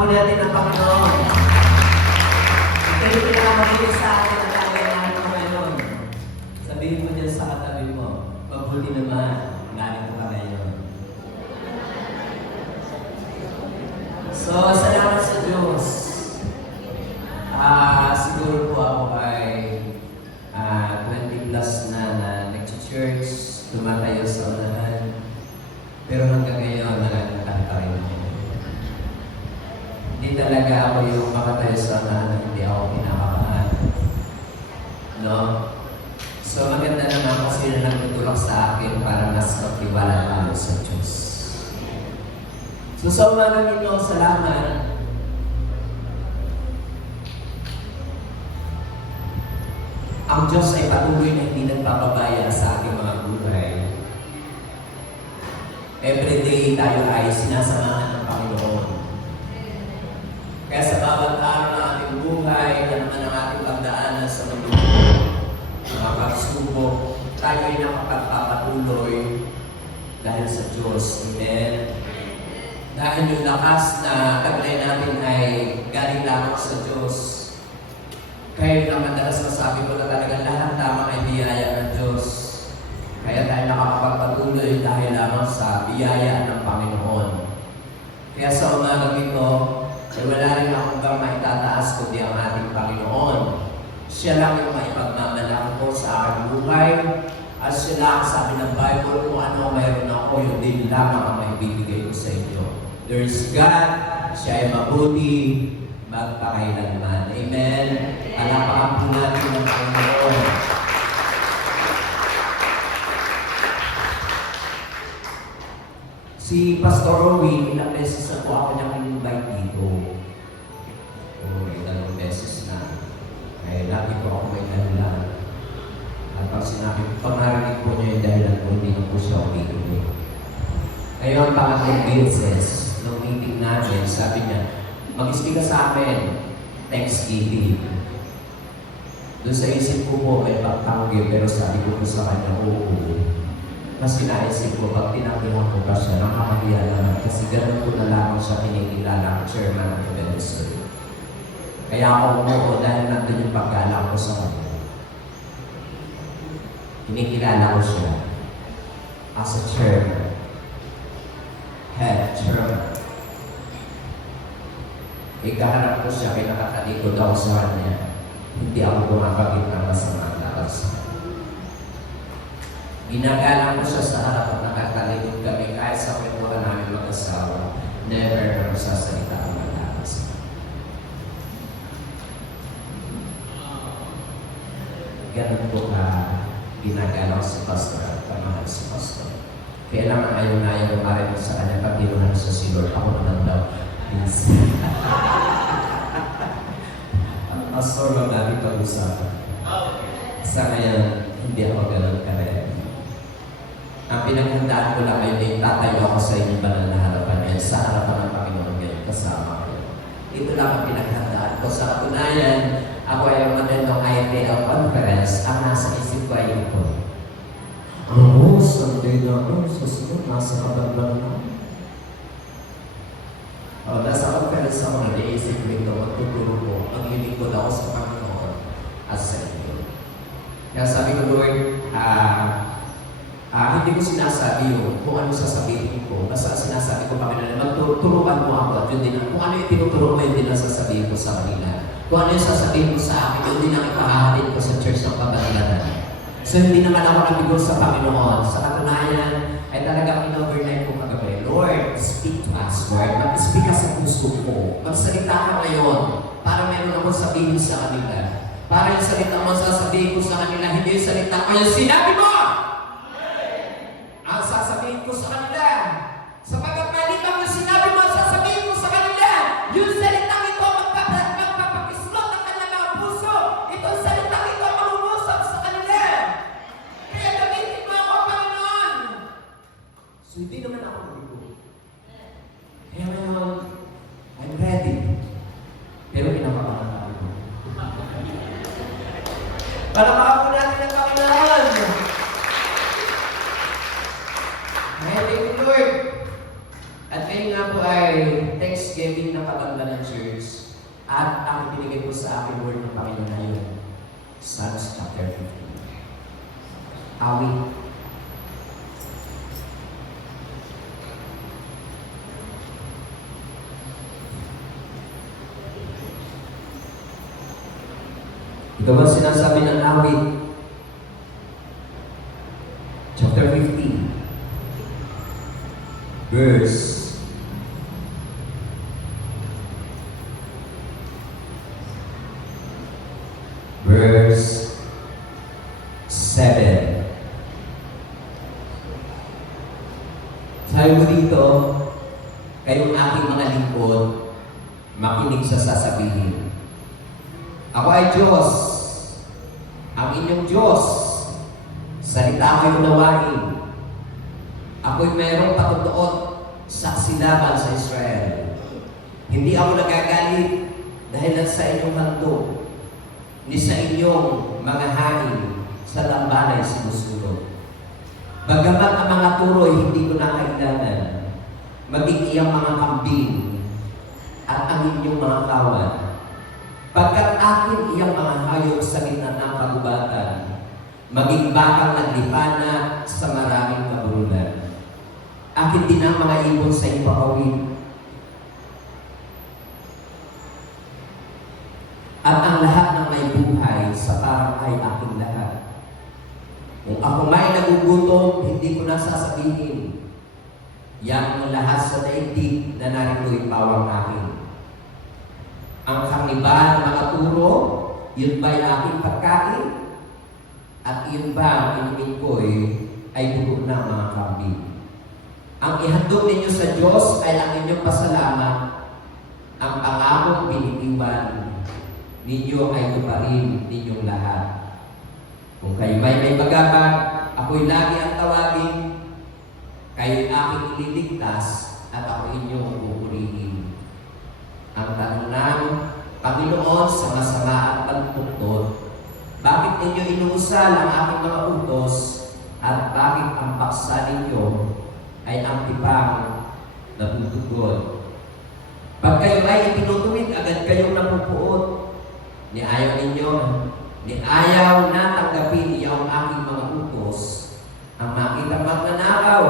po natin ang Panginoon. Ito yung pinakamabilis sa atin na kagayahan mo ngayon. Sabihin mo dyan sa katabi mo, mabuti naman, ganito ka ngayon. So, salamat sa Diyos. Siguro po ako ay 20 plus na nag-church, tumatayo sa unahan. Pero hanggang ngayon, nakakanta rin ako. Hindi talaga ako yung makatayo sa unahan na hindi ako pinakakaan. No? So maganda naman kasi na nagtutulak sa akin para mas magtiwala tayo sa Diyos. So sa umagang ito, salamat. Ang Diyos ay patuloy na hindi nagpapabaya sa ating mga buhay. Everyday tayo ay sinasamahan ng Panginoon. Kaya sa bawat araw ng ating buhay, na naman ang ating pagdaanan sa mundo, mga pagsubok, tayo ay nakapagpapatuloy dahil sa Diyos. Amen. Dahil yung lakas na taglay natin ay galing lamang sa Diyos. Kaya yung madalas masabi ko na talaga lahat tama ay biyaya ng Diyos. Kaya tayo nakakapagpatuloy dahil lamang sa biyaya ng Panginoon. Kaya sa umagang ito, ay wala rin akong bang maitataas kundi ang ating Panginoon. Siya lang yung maipagmamalaki ko sa aking buhay. At siya lang sabi ng Bible, kung ano mayroon ako, yun din lamang ang maibibigay ko sa inyo. There is God, siya ay mabuti, magpakailanman. Amen. Palapakan po natin ang Panginoon. Si Pastor Owen, ilang beses na po ako niyang invite dito. Ilang beses na. Kaya lagi po ako may dahilan. At pag sinabi ko, pamarinig po niya yung dahilan po, hindi na po siya umiinig. Ngayon, pangatlong beses, nung meeting natin, sabi niya, mag-speak ka sa amin, Thanksgiving. Doon sa isip ko po, may pagtanggi, pero sabi ko po sa kanya, oo. Kasi naisip ko, pag tinanggihan ko pa siya, nakakahiya naman. Kasi ganun ko na lamang siya kinikilala ang chairman ng Venezuela. Kaya ako umuho dahil nandun yung paggalang ko sa kanya. Kinikilala ko siya as a chairman. Head chairman. Ikaharap ko siya, pinakatalikod ako sa kanya. Hindi ako gumagabit ng masamang lakas. Ginagalang ko siya sa harap at nakatalikod kami kahit sa kwentuhan namin mag-asawa. Never na magsasalita ang malakas. Ganun po ka ginagalang si Pastor at kamahal si Pastor. Kaya lang ayaw na ayaw marin sa kanya pag dinuhan sa si Lord. Ako naman daw. Please. Pastor, wag natin pag-usapan. Sa ngayon, hindi ako ganun ka-ready. Ang pinaghandaan ko lang ay tatayo ako sa inyong banal na harapan ngayon, sa harapan ng Panginoon ngayon, kasama ko. Ito lang ang pinaghandaan ko. Sa katunayan, ako ay ang magandang IPL conference, ang nasa isip ko ay ito. Sunday na ako, susunod, nasa kabaglang na. Nasa conference ako, nag-iisip ko ito, magtuturo ko, maglilingkod ako sa Panginoon at sa inyo. Kaya sabi ko, Lord, hindi ko sinasabi yun kung ano sasabihin ko. Basta sinasabi ko, Panginoon, magtuturuan mo ako at yun din. Kung ano yung tinuturo mo, yun din ang sasabihin ko sa kanila. Kung ano yung sasabihin mo sa akin, yun din ang ipahahalin ko sa Church ng Kabanalan. So hindi naman ako nabigo sa Panginoon. Sa katunayan, ay talagang in-overnight ko kagabi. Lord, speak to us, Lord. Mag-speak ka sa puso ko. Magsalita ka ngayon para meron akong sabihin sa kanila. Para yung salita mo sasabihin ko sa kanila, hindi yung salita ko yung sinabi mo! Ang sasabihin ko sa kanila, sapagkat maliban yung sinabi mo, sasabihin ko sa kanila, yung salitang ito magpapakislot ng kanilang mga puso. Itong salitang ito mangungusap sa kanila. Kaya gamitin mo ako, Panginoon. So hindi naman ako naligo. Kaya ngayon, I'm ready. Pero pinapakaman ako. Para makakuha natin ang Panginoon. Thank you, Lord. At ngayon nga po ay Thanksgiving ng kabanda ng church. At ang binigay po sa akin word ng Panginoon ngayon, Psalms chapter 15. Awit. Ito ba sinasabi ng awit? Chapter 15. Verse 7. Sabi mo dito, kayong aking mga lingkod, makinig sa sasabihin. Ako ay Diyos, ang inyong Diyos. Salita ko'y unawain. Ako'y mayroong patutuot saksi laban sa Israel. Hindi ako nagagalit dahil sa inyong handog, ni sa inyong mga hain sa lambanay sinusunod. Bagamat ang mga turo ay hindi ko na kailangan, maging iyang mga kambing at ang inyong mga kawan. Pagkat akin iyang mga hayop sa gitna ng kagubatan, maging bakang naglipana sa maraming kabulunan. Akin din ang mga ibon sa ipakawin. At ang lahat ng may buhay sa parang ay aking lahat. Kung ako may nagugutom, hindi ko na sasabihin. Yang ang lahat sa daigdig na narito'y pawang akin. Ang karniban ng mga turo, yun ba'y aking pagkain? At yun ba ang inumin ko'y ay dugo ng mga kambing? Ang ihandog ninyo sa Diyos ay ang inyong pasalamat. Ang pangakong binitiwan ninyo ay tuparin ninyong lahat. Kung kayo may bagabag, ako'y lagi ang tawagin. Kayo'y aking ililigtas at ako inyong pupurihin. Ang tanong ng Panginoon sa masama at pagtutod, bakit ninyo inuusal ang aking mga utos at bakit ang paksa ninyo ay ang tipang natutugod? Pag kayo ay itinutuwid, agad kayong napupuot. Ni ayaw ninyo, ni ayaw na tanggapin niyo ang aking mga utos. Ang makitang magnanakaw,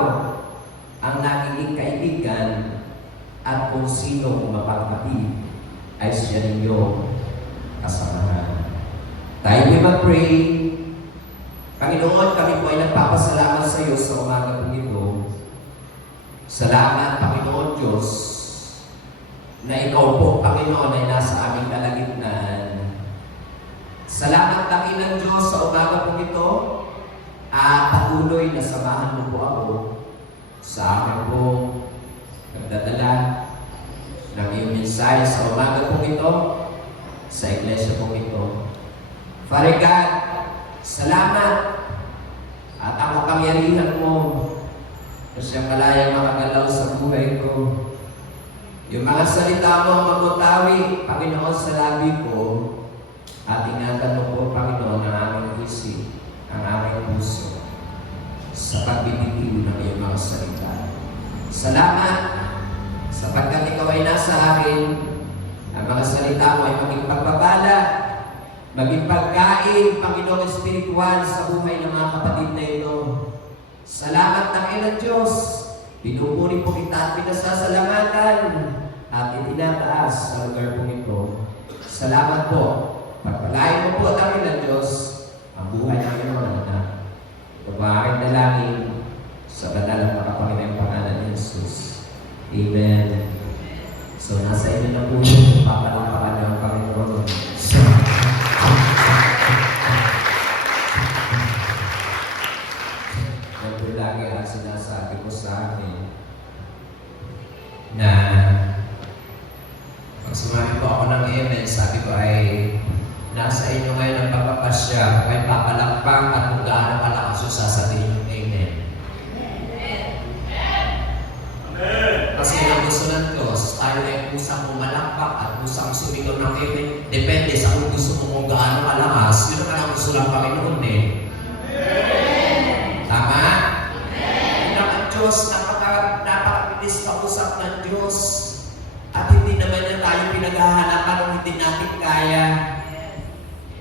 ang nagiging kaibigan, at kung sino mapagkapit ay siya ninyo kasamahan. Tayo ay mag-pray. Panginoon, kami po ay nagpapasalamat sa iyo sa umaga po ito. Salamat, Panginoon Diyos, na ikaw po, Panginoon, ay nasa aming kalagitnaan. Salamat, Panginoon Diyos, sa umaga po ito, at patuloy na samahan mo po ako sa akin po nagdadala ng iyong mensahe sa umaga po ito, sa iglesia po ito. Father God, salamat at ang kapangyarihan mo na siyang malayang makagalaw sa buhay ko. Yung mga salita mo mamutawi, Panginoon, sa labi ko, at ingatan mo po, Panginoon, ang aming isip, ang aming puso, sa pagbibitiw ng iyong mga salita. Salamat sapagkat ikaw ay nasa akin, ang mga salita mo ay maging pagpapala, maging pagkain, Panginoon, espiritual sa buhay ng mga kapatid na ito. Salamat, Panginoon Diyos. Pinupuri po kita at pinasasalamatan at itinataas sa lugar po ito. Salamat po. Pagpalain mo po, Panginoon Diyos, ang buhay namin mga anak. Ito po aking dalangin sa banal at makapanginang pangalan ni Jesus. Amen. So, nasa inyo na po yung papalampakan ng Panginoon. Nandun lagi ang sinasabi ko sa akin na pag sumabi po ako ng amen, sabi ko ay nasa inyo ngayon ang pagpapasya, ay papalakpak at kung gaano kalakas yung sasabihin yung amen. Kasi ang gusto ng Diyos, tayo ay kusang pumalakpak at kusang sumigaw ng amen. Depende sa kung gusto mo kung gaano kalakas. Yun ang gusto ng Panginoon eh. Tama? Yun ang Diyos, napakabilis kausap ng Diyos. At hindi naman niya tayo pinaghahanapan kung hindi natin kaya.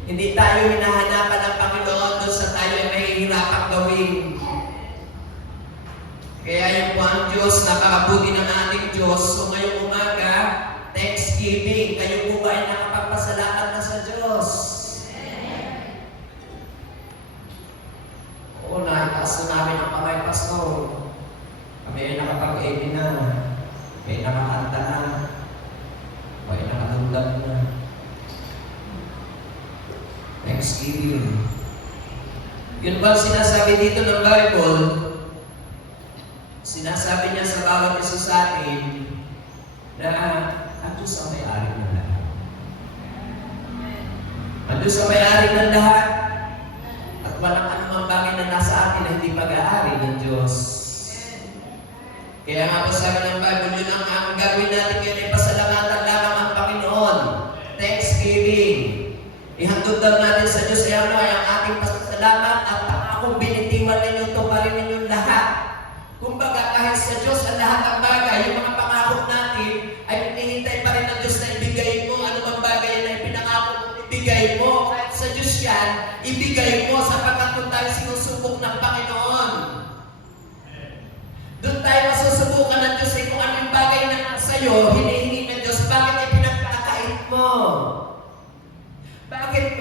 Hindi tayo hinahanapan ng Panginoon doon sa tayo ay mahihirapang gawin. Kaya yung po ang Diyos, napakabuti ng ating Diyos. So ngayong umaga, Thanksgiving, kayo po ba ay nakapagpasalamat na sa Diyos? Oo, nakitaas na namin ang kamay, Pastor. Kami ay nakapag-amen na. May nakakanta na. May nakatulad na. Thanksgiving. Yun ba sinasabi dito ng Bible? Sinasabi niya sa bawat isa sa atin na ang Diyos ang may-ari ng lahat. Ang Diyos ang may-ari ng lahat. At walang anumang bagay na nasa atin na hindi pag-aari ng Diyos. Kaya nga po sabi ng Bible, yun ang gagawin natin ngayon ay pasalamatan lamang ang Panginoon. Thanksgiving. Ihandog daw natin sa Diyos ay ano ay ang ating pasasalamat at akong binitiwan ninyo, tuparin ninyong lahat. Kumbaga kahit sa Diyos ang lahat ng bagay, yung mga pangako natin ay hinihintay pa rin ng Diyos na ibigay mo anumang bagay na ipinangako mo, ibigay mo. Kahit sa Diyos yan, ibigay mo sapagkat kung tayo sinusubok ng Panginoon. Doon tayo masusubukan ng Diyos ay kung ano yung bagay na sa'yo, hinihingi ng Diyos, bakit ay pinagkakait mo?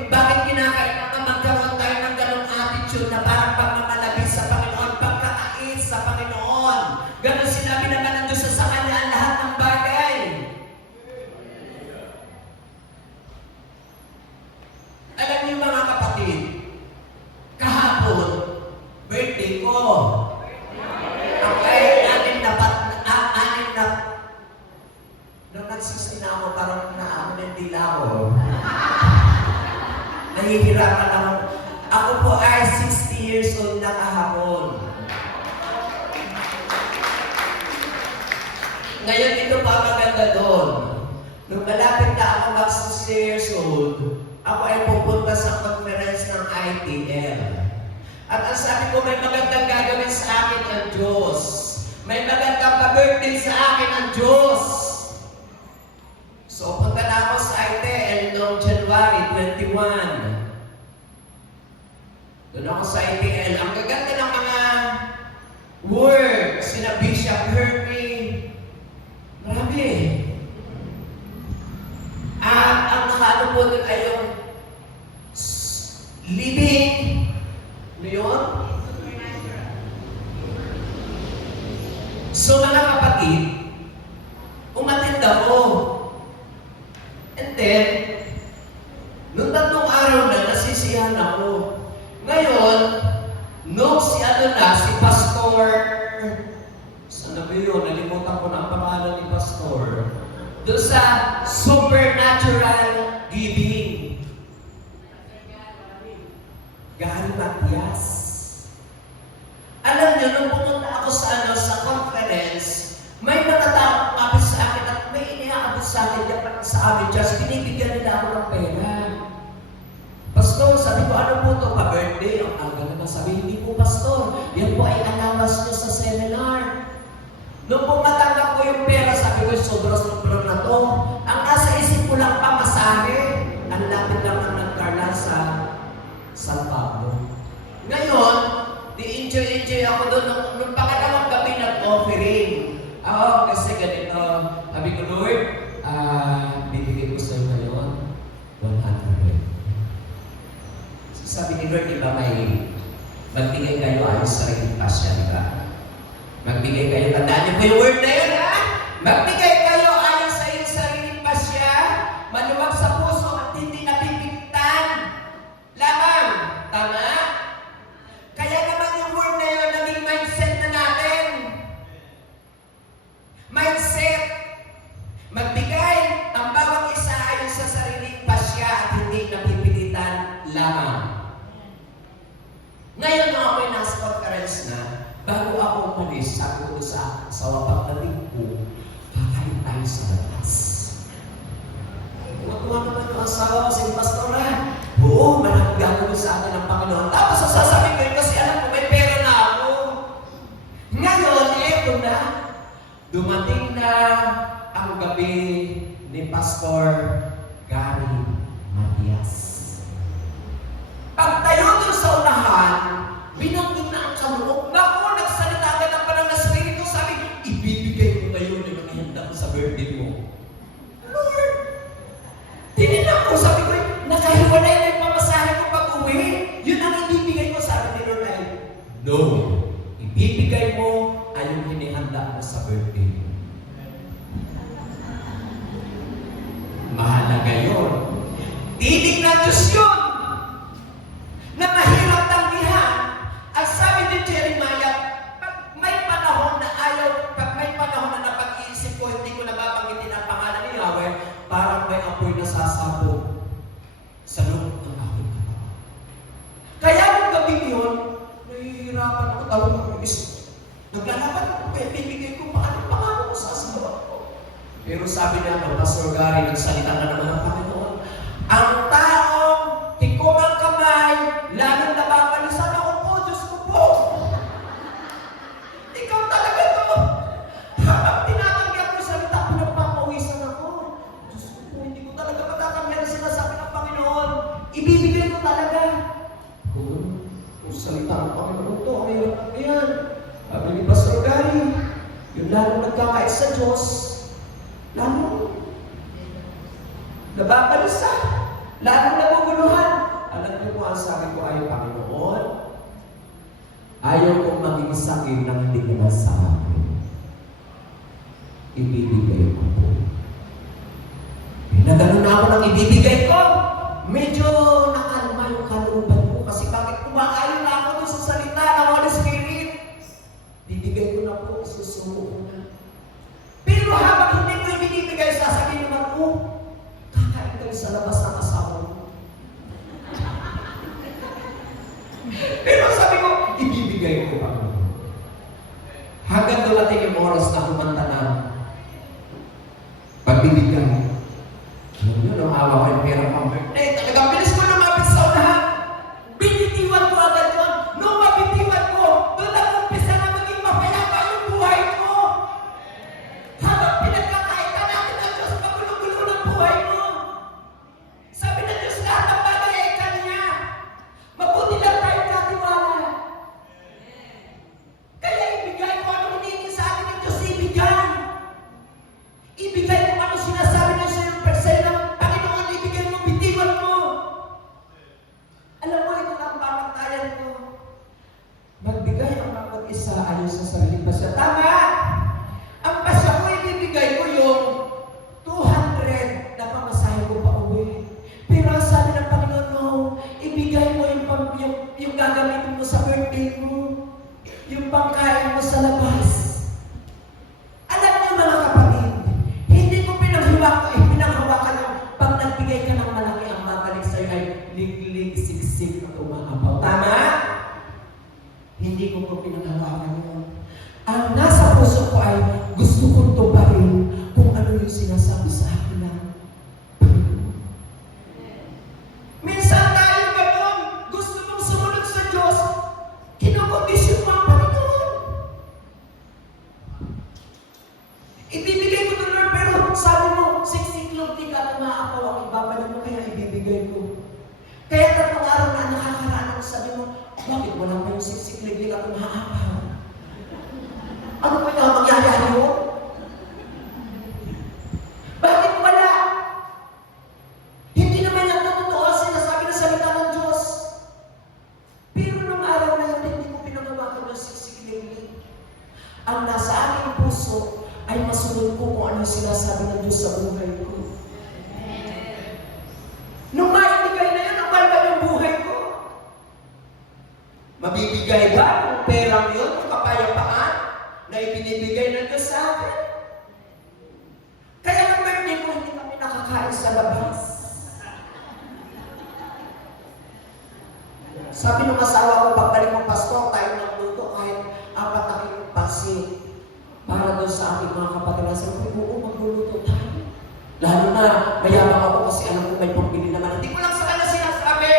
Bakit kinakait na magkaroon tayo ng ganong attitude na parang pagmamalabis sa Panginoon, pagkakait sa Panginoon? Ganon sinabi naman ng Diyos sa Kanya ang lahat ng bagay. Alam niyo mga kapatid, kahapon, birthday ko. Nung nag-16 na ako, parang hindi na ako. Nahihirapan ako. Ako po ay 60 years old na kahapon. Ngayon ito pa maganda doon. Nung malapit na ako mag-60 years old, ako ay pupunta sa conference ng ITL. At ang sabi ko, may magandang gagawin sa akin ang Diyos. May magandang pa-birthday sa akin ang Diyos. So, punta na ako sa ITL noong January 21. Doon ako sa ITL. Ang gaganda ng mga words, sina Bishop Henry. Marami. At ang nakano po doon ay yung living. Ano yun? So, mga kapatid, umatid ako. And then, noong 3 araw na, nasisiyahan ako. Ngayon, noong si Pastor, saan na ba yun? Nalimutan ko na ang pangalan ni Pastor. Doon sa supernatural giving. Gary Matias. Alam niyo, nung pumunta ako sa conference, may matatawag kumapit sa akin at may iniaabot sa akin yan sa amin just binibigyan nila ako ng pera. Pastor, sabi ko, ano po ito? Pa-birthday? Ang ganda na sabi, hindi po, Pastor. Yan po ay allowance nyo sa seminar. Nung pumatanggap ko yung pera, sabi ko, sobra-sobra na to. Ang nasa isip ko lang pamasahe. Ang lapit lang ang nagkarla sa San Pablo. Ngayon, di-enjoy ako doon. Nung pangalawang gabi nag-offering. Kasi ganito. Sabi ko, Lord, bibigay ko sa'yo ngayon 100. So, sabi ni Lord, di ba may magbigay kayo ayos sa rin pasya, di ba? Magbigay kayo, tandaan niyo po yung word na yun, ha? Magbigay kayo ayos sa iyong sariling pasya, maluwag sa puso at hindi napipigtan. Lamang, tama? Kaya naman yung word na yun, naging mindset na natin. Mindset. Magbigay ang bawat isa ayon sa sariling pasya at hindi napipilitan lamang. Ngayon mga ako'y nasa conference na, bago ako umalis, sabi ko sa wapak na linggo, kakain tayo sa labas. Kuha naman yung asawa ko, si Pastor na, oo, managagawa sa akin ng Panginoon. Tapos sasasabi ko yun kasi alam ko may pera na ako. Ngayon, eto na, dumating na ang gabi ni Pastor Gary Matias. Pagtayo doon sa unahan, binanggit na ang kaloob. Naku, nagsalita ka ng parang Espiritu, sabi, ibibigay ko ngayon yung mga handa mo sa birthday mo. Lord, tinignan ko, sabi ko, nakahiwalay na yung pamasahe ko pag-uwi. Yun ang ibibigay ko, sabi ni Lord ay, no, ibibigay mo ay yung hinihanda mo sa birthday mo. Mahalaga yun. Tinig na Diyos yun na mahirap tanggihan. Ang sabi ni Jeremiah, pag may panahon na ayaw, pag may panahon na napag-iisip ko, hindi ko nababanggitin ang pangalan ni Yahweh, parang may apoy na sasabog sa loob ng aking katawan. Kaya yung gabi yun, nahihirapan ako, tawag ko yung naglalaban ako, kaya bibigay ko paano pangako ko sa asawa ko. Pero sabi niya, Pastor Gary, nagsalita na naman ang Panginoon. Ang taong tikom ang kamay, lalong nababalisan ako po, Diyos ko po. Ikaw talaga to. Habang tinatanggi ako yung salita, pinagpapawisan ako. Diyos ko po, hindi ko talaga matatanggihan na sinasabi ng Panginoon. Ibibigay ko talaga. Kung salita ng Panginoon to, may yan. Sabi ni Pastor Gary, yung lalong nagkakait sa Diyos, lalong nababalisa, lalong naguguluhan. Alam niyo po, ang sabi ko ay, Panginoon, ayaw kong maging sakit ng hindi naman sa akin. Ibibigay ko po. Pinagano na ako ng ibibigay ko. Medyo nakalma yung kalooban ko kasi bakit kumaayon na ako doon sa salita ng Holy Spirit. Bibigay ko na po, isusuko ko na. Pero habang hindi ko ibinibigay, sasabihin naman ko, kakain kayo sa labas ng asawa mo. Pero sabi ko, ibibigay ko pa. Hanggang dumating yung oras na kumanta na pagbibigay. Yun ang awa ko yung pera pang birthday. Talagang bilis ko lumapit sa unahan. Binitiwan ko agad yun. Nung mabitiwan ko, doon nag-umpisa na maging mapayapa yung buhay ko. Habang pinagkakaita natin ang Diyos, magulo-gulo ng buhay mo. Sabi ng Diyos, lahat ng bagay ay Kanya. Mabuti lang tayo katiwala. Kaya ibigay ko ano hinihingi sa akin ng Diyos, ibigay. Ibigay ko ano sinasabi ng sa'yo, percent ng Panginoon, ibigay mo, bitiwan mo. Alam mo, ito ang pamantayan ko. Magbigay ang bawat isa ayon sa sariling pasya. Tama! Ang pasya ko, ibibigay ko yung 200 na pamasahe ko pa uwi. Pero ang sabi ng Panginoon mo, ibigay mo yung gagamitin mo sa birthday mo. Yung pangkain mo sa labas. Alam niyo mga kapatid, hindi ko pinanghawakan yung pag nagbigay ka ng malaki ang babalik sa'yo ay liglig, siksik at umahabaw. Tama? Hindi ko po pinanghawakan yun. Ang nasa puso ko ay gusto kong tubarin kung ano yung sinasabi sa akin ng Panginoon. Minsan tayo gano'n, gusto mong sumunod sa Diyos, kinukondisyon mo ang Panginoon. Ibibigay ko to Lord, pero sabi mo, siksiklog di ka at maapaw ang ibabalik mo, kaya ibibigay ko. Kaya tatlong araw na nakakaraan ako, sabi mo, bakit wala pa yung siksiklog di ka at maapaw? Ano pa yung mangyayari mo? Bakit wala? Hindi naman yung totoo ang sinasabi ng salita ng Diyos. Pero nung araw na yun, hindi ko pinagawakan ng siksiklog. Ang nasa aking puso ay masunod ko kung ano sinasabi ng Diyos sa buhay ko. Nung maibigay na yun, ang malban yung buhay ko. Mabibigay ba kung perang yun, kung kapayapaan na ibinibigay ng Diyos sa akin? Kaya nung birthday ko, hindi kami nakakain sa labas. Sabi ng asawa ko, pagbalik mo, Pastor, tayo nagluto kahit 4 na kilong pansit. Para doon sa ating mga kapatid na sabi ko, oo, magluluto tayo. Lalo na, mayabang ako kasi alam ko may pambili naman. Hindi ko lang sa kanya sinasabi.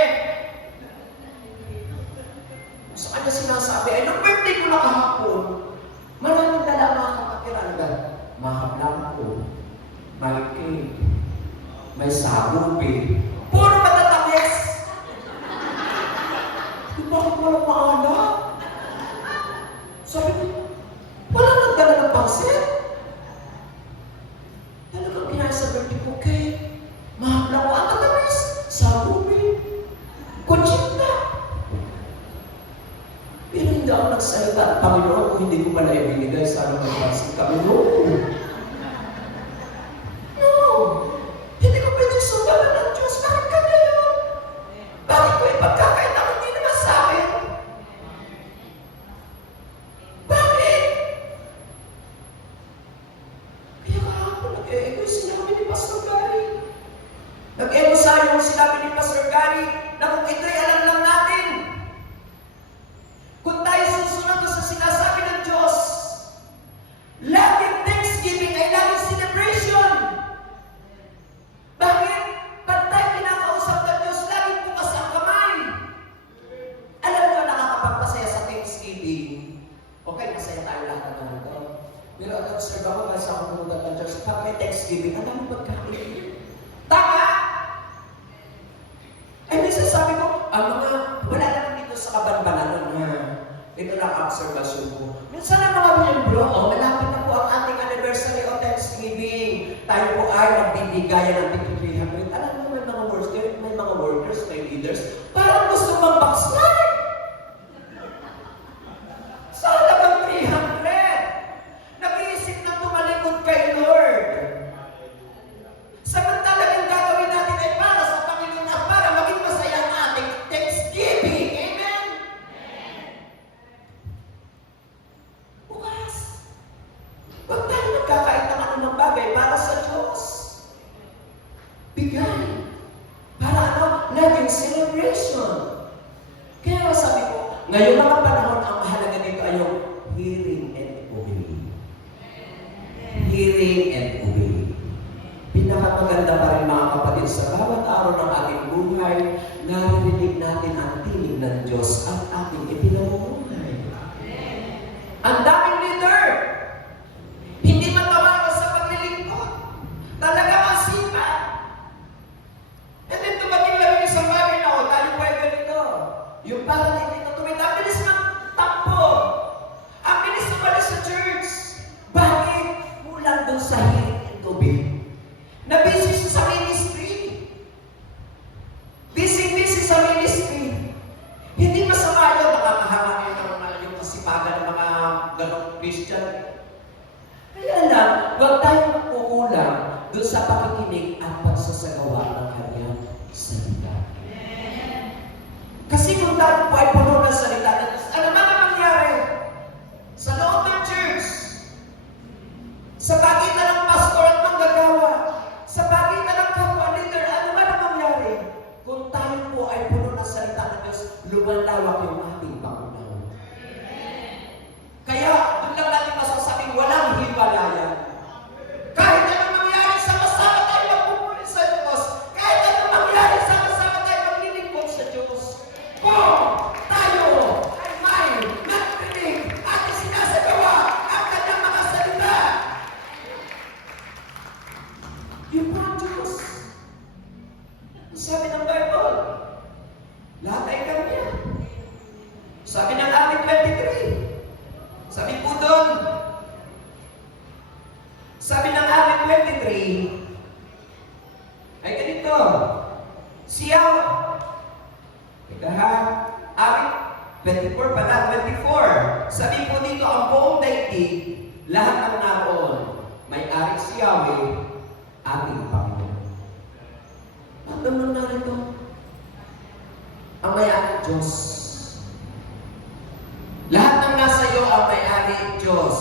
Sa kanya sinasabi, ay nung birthday ko na kahapon, maraming dala mga kapatid. Mahapla ko. May cake. May sagupi. Puro matatamis! Di ba ako walang maanak? Sabi ko, wala nagdala ng pangsit? Talagang kinaya sa birthday ko, cake. Mahal ko ang tatamis. Sagupi. Conchita. Pero hindi ako nagsalita. Panginoon, kung hindi ko pala ibinigay, sana magpasok kami noon. No! Hindi ko pwedeng sumbalan ng Diyos. Bakit kami yun? Bakit ko ipagkakait ako hindi naman sa akin? Bakit? Kaya kahapon, nag-e-echo yung sinabi ni Pastor Gary. Nag-echo sa yung sinabi ni Pastor Gary na kung ito'y alam lang natin. Kung tayo susunod sa sinasabi ng Diyos, laging Thanksgiving ay laging celebration. Bakit? Pag tayo kinakausap ng Diyos, laging bukas ang kamay. Alam mo, nakakapagpasaya sa Thanksgiving. Okay, masaya tayo lahat ng ganito. Pero observe ako kasi ako pumunta ng Diyos, pag may Thanksgiving, ang dami pagkain. Tama! Ay, minsan sabi ko, wala naman dito sa kabanbanan na ito lang ang observation ko. Minsan ang mga miyembro, malapit na po ang ating anniversary of Thanksgiving. Tayo po ay magbibigayan ng 300. Alam mo, may mga workers, may leaders, parang gusto mag-backslide. Sa halagang 300, nag-iisip na tumalikod kay Lord. Samantalang yung gagawin natin ay para sa Panginoon at para maging masaya ang ating Thanksgiving. Amen? Bukas. Huwag tayo nagkakait ng anumang bagay para sa Diyos. Bigay. Para ano? Laging celebration. Kaya sabi ko, ngayon mga panahon, ang mahalaga dito ay yung hearing and obey. Hearing and obey. Pinakamaganda pa rin mga kapatid sa bawat araw ng ating buhay, naririnig natin ang tinig ng Diyos at ating ipinamumuhay. Ang daming leader, hindi matawagan sa paglilingkod. Talaga ang sipa. And then tumating lang yung isang bagay na, tayo po ay ganito. Yung parang hindi na tumita, ang bilis ng takbo. Ang bilis na pala sa church. Bakit? Kulang doon sa hearing and obey. Na-busy siya sa ministry. Busy sa ministry. Hindi masama yun, nakakahanga yung kasipagan ng mga ganong Christian. Kaya lang, huwag tayong magkukulang doon sa pakikinig at pagsasagawa ng kanyang salita. Kasi kung tayo po ay puno ng salita ng Diyos, ano man ang mangyari sa loob ng church, sa pagitan ng pastor at manggagawa, sa pagitan ng kapwa leader, ano man ang mangyari, kung tayo po ay puno ng salita ng Diyos, lumalawak yung ating pangunaw. Kaya, doon lang natin masasabing walang hiwalayan. Kahit anong mangyari, sama-sama tayo magpupuli sa Diyos. Kahit anong mangyari, sama-sama tayo maglilingkod sa Diyos. Kung tayo ay may nagpinig at sinasagawa ang kanyang mga salita, yun po ang Diyos. Sabi ng Bible, lahat ay kanya. Sabi ng Acts 23, sabi po doon, sabi ng Acts 23, ay ganito, siya, ika ha, Acts 24 pala, 24, sabi po dito, ang buong daigdig, lahat ng naroon, may-ari si Yahweh, ating Panginoon. At naman narito, ang may-ari Diyos. Lahat ng nasa iyo ang may-ari Diyos.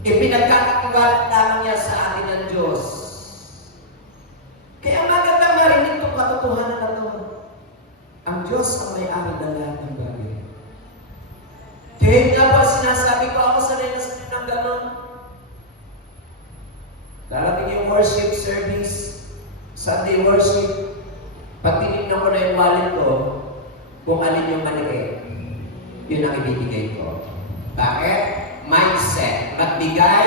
Ipinagkakagalit lamang niya sa atin ng Diyos. Kaya magandang marinig itong katotohanan na ito. Ang Diyos ang may-ari ng lahat ng bagay. Kaya nga po sinasabi ko, ako sanay na sanay ng gano'n. Darating yung worship service, Sunday worship, pag tinignan ko na yung wallet ko, kung alin yung manikit, yun ang ibibigay ko. Bakit? Mindset. Magbigay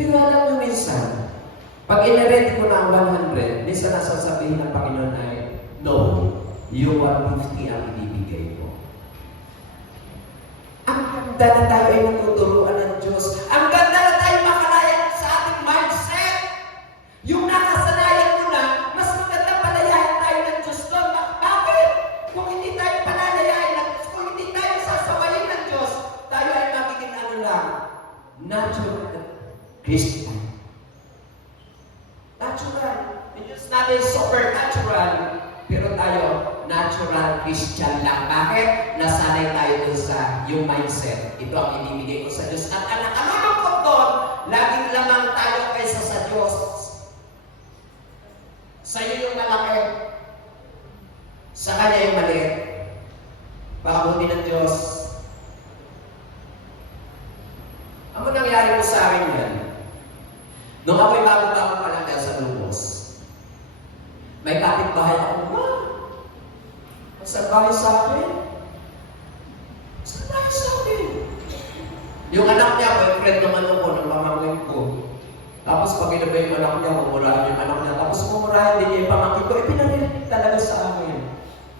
Pero alam nyo minsan, pag inarete ko na 100, minsan nasasabihin ng Panginoon ay, no, you 150 ang ibibigay ko. Ang ganda na tayo ay natuturuan ng Diyos. Ang ganda na tayo makalaya sa ating mindset. Yung nakasanayan mo na, mas maganda palayahin tayo ng Diyos doon. Bakit? Kung hindi tayo palalayahin ng Diyos, kung hindi tayo sasawayin ng Diyos, tayo ay magiging ano lang, natural Christian. Natural. It's not a supernatural. Pero tayo, natural Christian lang. Bakit? Nasanay tayo dun sa yung mindset. Ito ang ibibigay ko sa Diyos. At ang nakalulungkot doon, laging lamang tayo kaysa sa Diyos. Sa iyo yung malaki. Sa Kanya yung maliit. Pakabuti ng Diyos. Ano nangyari ko sa akin yan? Nung ako'y bago-bago pa lang dahil sa Lubos, may kapitbahay ako, magsabahay sa akin. Magsabahay sa akin. Yung anak niya, boyfriend naman ako ng pamangkin ko. Tapos pag inabay yung anak niya, mumurahin yung anak niya. Tapos mumurahin din niya yung pamangkin ko, pinarinig talaga sa akin.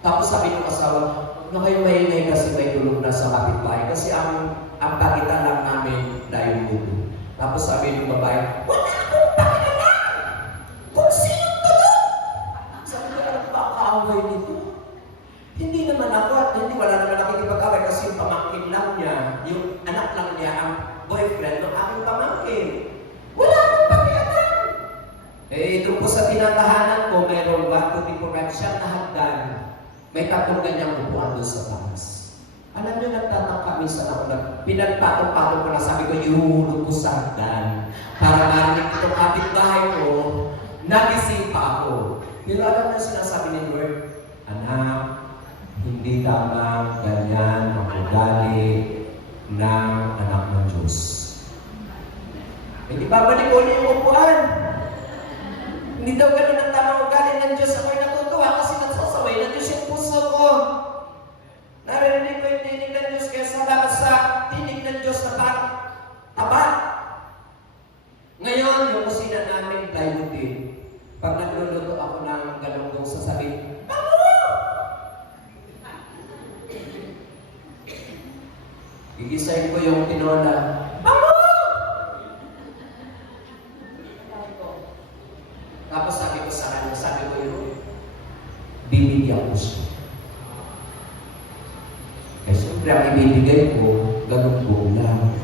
Tapos sabi ng asawa, na kayo maingay kasi may tulog na sa kapitbahay. Kasi ang pagitan lang namin dahil mudo. Tapos sabi ng babae, wala akong pakialam! Kung sino tulog! Sabi ko, ano ba kaaway nito? Hindi naman ako at hindi wala naman nakikipag-away kasi yung pamangkin lang niya, yung anak lang niya, ang boyfriend ng aking pamangkin. Wala akong pakialam! Eh, ito po sa tinatahanan ko, mayroong 1-2 siya na hagdan. May tatlong ganyang upuan doon sa taas. Alam niyo, nagtataka minsan ako na pinagpatong-patong ko na sabi ko, ihuhulog ko sa hagdan para marinig itong kapitbahay ko, nagising pa ako. Pero alam na sinasabi ni Lord, anak, hindi tama ganyan ang ugali ng anak ng Diyos. Hindi babalik ulit yung upuan. Hindi daw ganun ang tamang ugali ng Diyos. Ako'y natutuwa kasi nagsasaway ng Diyos yung puso ko. Narinig ko yung tinig ng Diyos kaya salamat sa tinig ng Diyos na parang taba. Ngayon, yung kusina namin, plywood din. Pag nagluluto ako ng galunggong sasabihin, bango! Gigisahin ko yung tinola, bango! Tapos sabi ko sa kanya, sabi ko yun, bibigyan ko siya. Eh, siyempre, ang ibibigay ko, galunggong lang.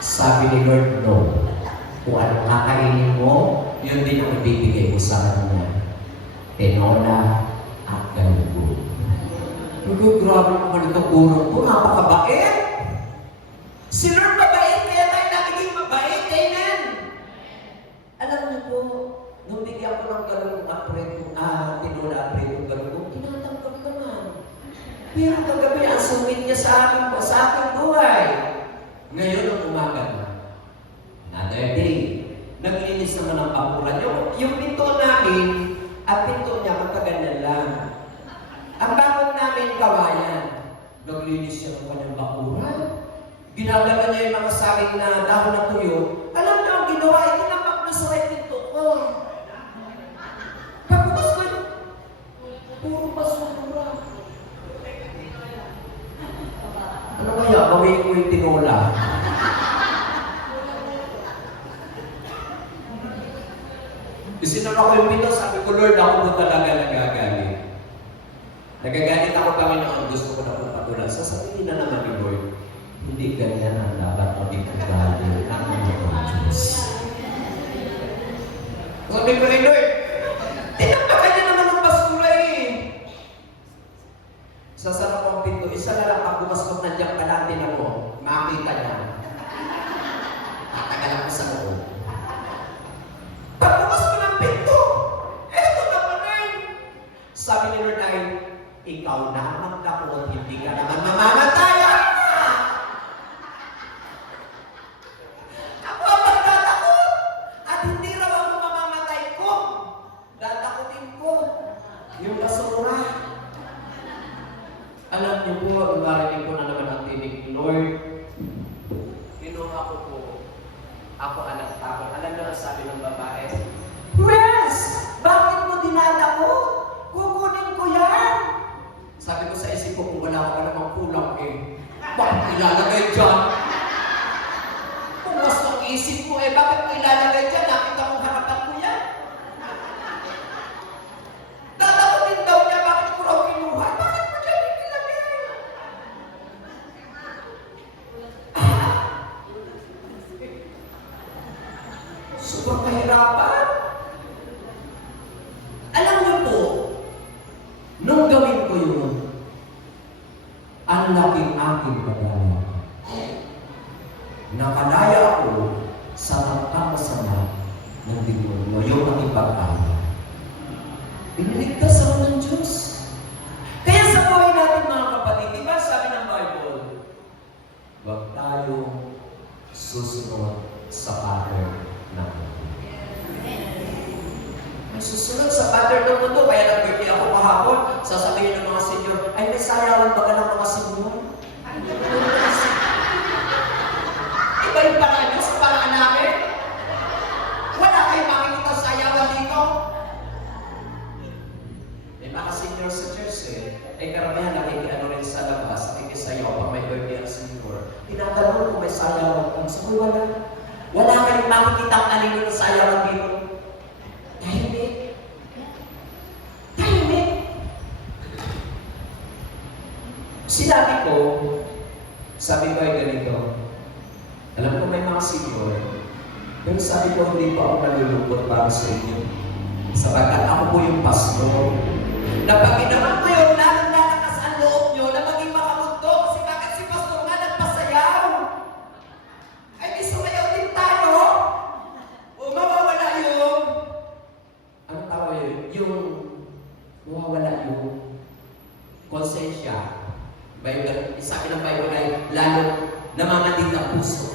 Sabi ni Lord, no. Kung anong kakainin mo, yun din ang ibibigay ko sa kanya. Tinola at galunggong. Pero grabe naman itong urong ko, napakabait. Si Lord mabait, kaya tayo nagiging mabait. Amen. Alam niyo po, nung bigyan ko ng galunggong at tinola at pretong galunggong, tinatanggap ka na. Pero kagabi, ang sungit niya sa aking buhay. Ngayon ang umaga na. Another day. Naglinis naman ang papuran. Yung pinto namin at pinto niya magkaganyan lang. Ang bakod namin kawayan. Naglinis siya ng kanyang bakuran. Ginagawa niya yung mga saging na dahon na tuyo. Alam niyo ang ginawa, itinapak na sa pinto ko. Pagbukas ko yun, puro basura. Ano kaya? Gawin ko yung tinola. Isinama ko yung pito, sabi ko, Lord, ako po talaga nagagalit. Nagagalit ako, Panginoon, gusto ko na po patulan. Sasabihin na naman ni Lord, hindi ganyan ang dapat maging ugali ang mga Diyos. Sabi ko ni Lord, tinapakan niya naman ang basura eh. Sasarap ang pinto, isa na lang pagbukas ko na dyan palatin ako, makita niya. Tatagal ako sa loob. Pagbukas ko ng pinto, eto na pa rin. Sabi ni Lord ay, ikaw na ang magdakot, hindi ka naman mamamatay. Ako ang magdadakot at hindi raw ako mamamatay ko. Dadakotin ko yung basura. Alam niyo po, narinig ko na naman ang tinig ni Lord. Ako anak takot. Alam niyo ang sabi ng babae? Wes! Bakit mo dinadakot? Kukunin ko yan! Sabi ko sa isip ko, kung wala ka namang kulang eh, bakit mo ilalagay dyan? Kung mas ang isip ko eh, bakit mo ilalagay dyan? Nakita kong harapan ko yan. Tatakutin daw niya, bakit mo raw kinuha? Bakit mo dyan inilagay? Sobrang kahirapan. Alam niyo po, nung gawin ko yun, ang laking aking pagdala. Nakalaya ako sa pagkakasama ng demonyo, yung aking pag-aaral. Iniligtas ako ng Diyos. Kaya sa buhay natin mga kapatid, di ba sabi ng Bible, huwag tayong susunod sa pattern ng mundo. May susunod sa pattern ng mundo, kaya nag-birthday ako kahapon, sasabihin ng mga senior, ay may sayawan ba ka ng mga senior? Iba yung paraan nyo sa paraan namin? Wala kayong makikita sayawan dito? May mga senior sa church eh. Ay karamihan nakikiano rin sa labas, nakikisayaw pag may birthday ang senior. Tinatanong kung may sayawan kung sabi wala. Wala kayong makikita ang alino ng sayawan dito. Tahimik. Tahimik. Sabi ko ay ganito. Alam ko may mga senior, pero sabi ko hindi pa ako nalulungkot para sa inyo. Sapagkat ako po yung pastor. Na pag inaman ko yun, lalong lalakas ang loob nyo na maging makamundo kasi bakit si pastor nga nagpasayaw? Ay di sumayaw din tayo. O mawawala yung ano tawag yun? Yung mawawala yung konsensya. Sabi ng Bible ay lalo namamading ang puso.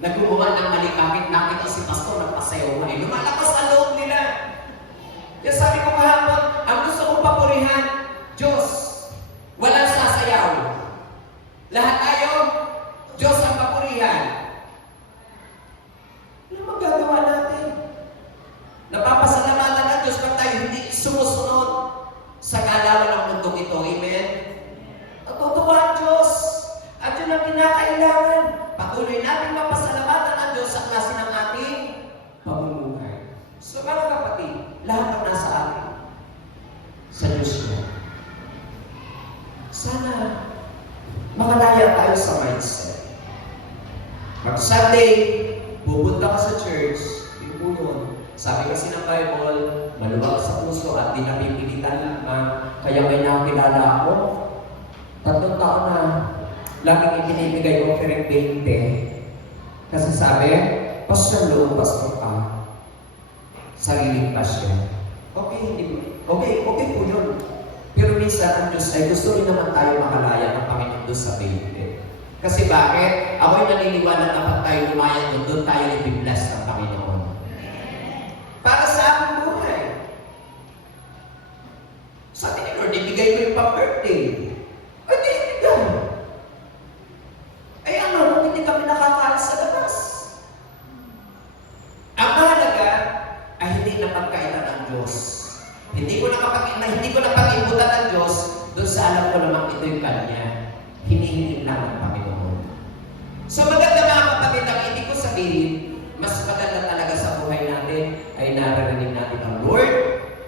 Naglubuhan ng malikapit, nakita si pastor nagpasayaw nga. Lumalakas ang loob nila. Kaya sabi ko kahapon, ang gusto kong papurihan, Diyos, walang sasayaw. Lahat tayo, Diyos ang papurihan. Ano magagawa natin? Napapasalamatan ng Diyos pag tayo hindi sumusunod sa kalawan ng mundong ito. Amen? Natutuwa ang Diyos. At yun ang kinakailangan. Patuloy natin mapasalamatan ang Diyos sa klase ng ating pamumuhay. So mga kapatid, lahat ang nasa atin sa Diyos niya. Sana makalaya tayo sa mindset. Pag Sunday, pupunta ka sa church, yun. Sabi kasi ng Bible, maluwag sa puso at di napipilitan lamang. Kaya may nakilala ako, 3 taon na laging ibinibigay ko kering 20. Kasi sabi, pastor loob, pastor ka. Sariling passion. Okay po yun. Pero minsan ang Diyos ay gusto rin naman tayo makalaya ng Panginoon doon sa 20. Kasi bakit? Ako'y naniniwala na pag tayo lumayan doon tayo i-bless ng Panginoon. Para sa aking buhay. Sabi ni Lord, ibigay ko yung pang-birthday. Ay, di ibigay. Ay, ano, hindi kami nakakaalis sa labas. Ang mahalaga ay hindi na pagkaitan ng Diyos. Hindi ko napag-ibutan ng Diyos doon sa alam ko naman ito yung Kanya. Hinihingi lang ng Panginoon. So maganda mga kapatid, ang hindi ko sabihin, mas maganda talaga sa buhay natin ay naririnig natin ang Lord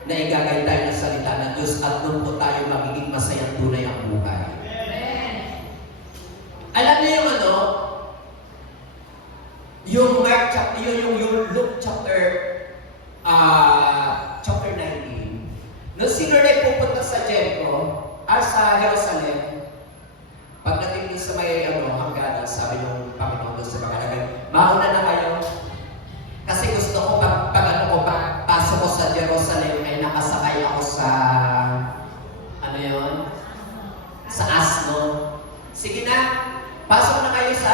na igagay tayo ng salita ng Diyos at doon po tayo magiging masayang tunay ang buhay. Amen. Alam niyo yung ano? Yung Luke chapter 19. Nung si Lord ay pupunta sa Jericho, sa Jerusalem, pagdating din sa may hangganan, sabi ng Panginoon doon sa pagkalagay, mauna na kayo. Kasi gusto ko, pasok ko sa Jerusalem, ay nakasakay ako sa, sa asno. Sige na, pasok na kayo sa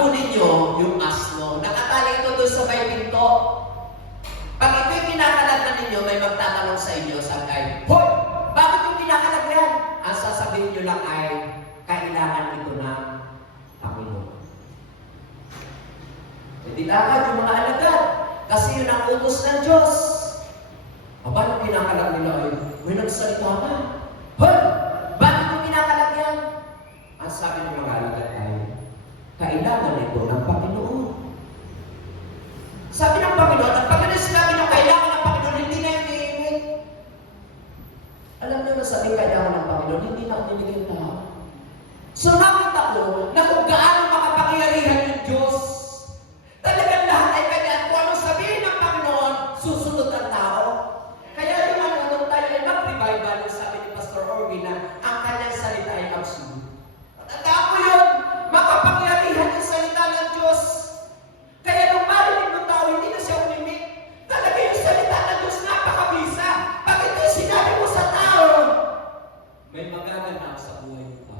kunin nyo yung asno. Nakatali ito doon sa may pinto. Pag ito yung kinakalagyan ninyo, may magtatanong sa inyo, sakay, hoy! Bakit yung kinakalagyan? Ang sasabihin nyo lang ay, kailangan ito ng Panginoon. dilakad yung mga alagad. Kasi yun ang utos ng Diyos. Aba, nung kinakalag nila ay, uy, nagsalita na. Hoy! Bakit yung kinakalag yan? Ang sabi ng mga alagad ay, kailangan ito ng Panginoon. Sabi ng Panginoon, at pag sinabi na kailangan ng Panginoon, hindi na yung iingit. Alam niyo na sabi kailangan ng Panginoon, hindi na umiligay ang tao. So nakita ko na kung gaano makapangyarihan yung Diyos. Talagang lahat ay kanya at kung anong sabihin ng Panginoon, susunod ang tao. Kaya yung ano tayo ay mag-revival, yung sabi ni Pastor Orwin na ang kanyang salita ay absolute. Tandaan ko yun, makapangyarihan yung salita ng Diyos. Kaya nung marinig ng tao, hindi na siya umimik. Talaga yung salita ng Diyos napakabisa. Pag ito yung sinabi mo sa tao, may magaganap sa buhay mo pa.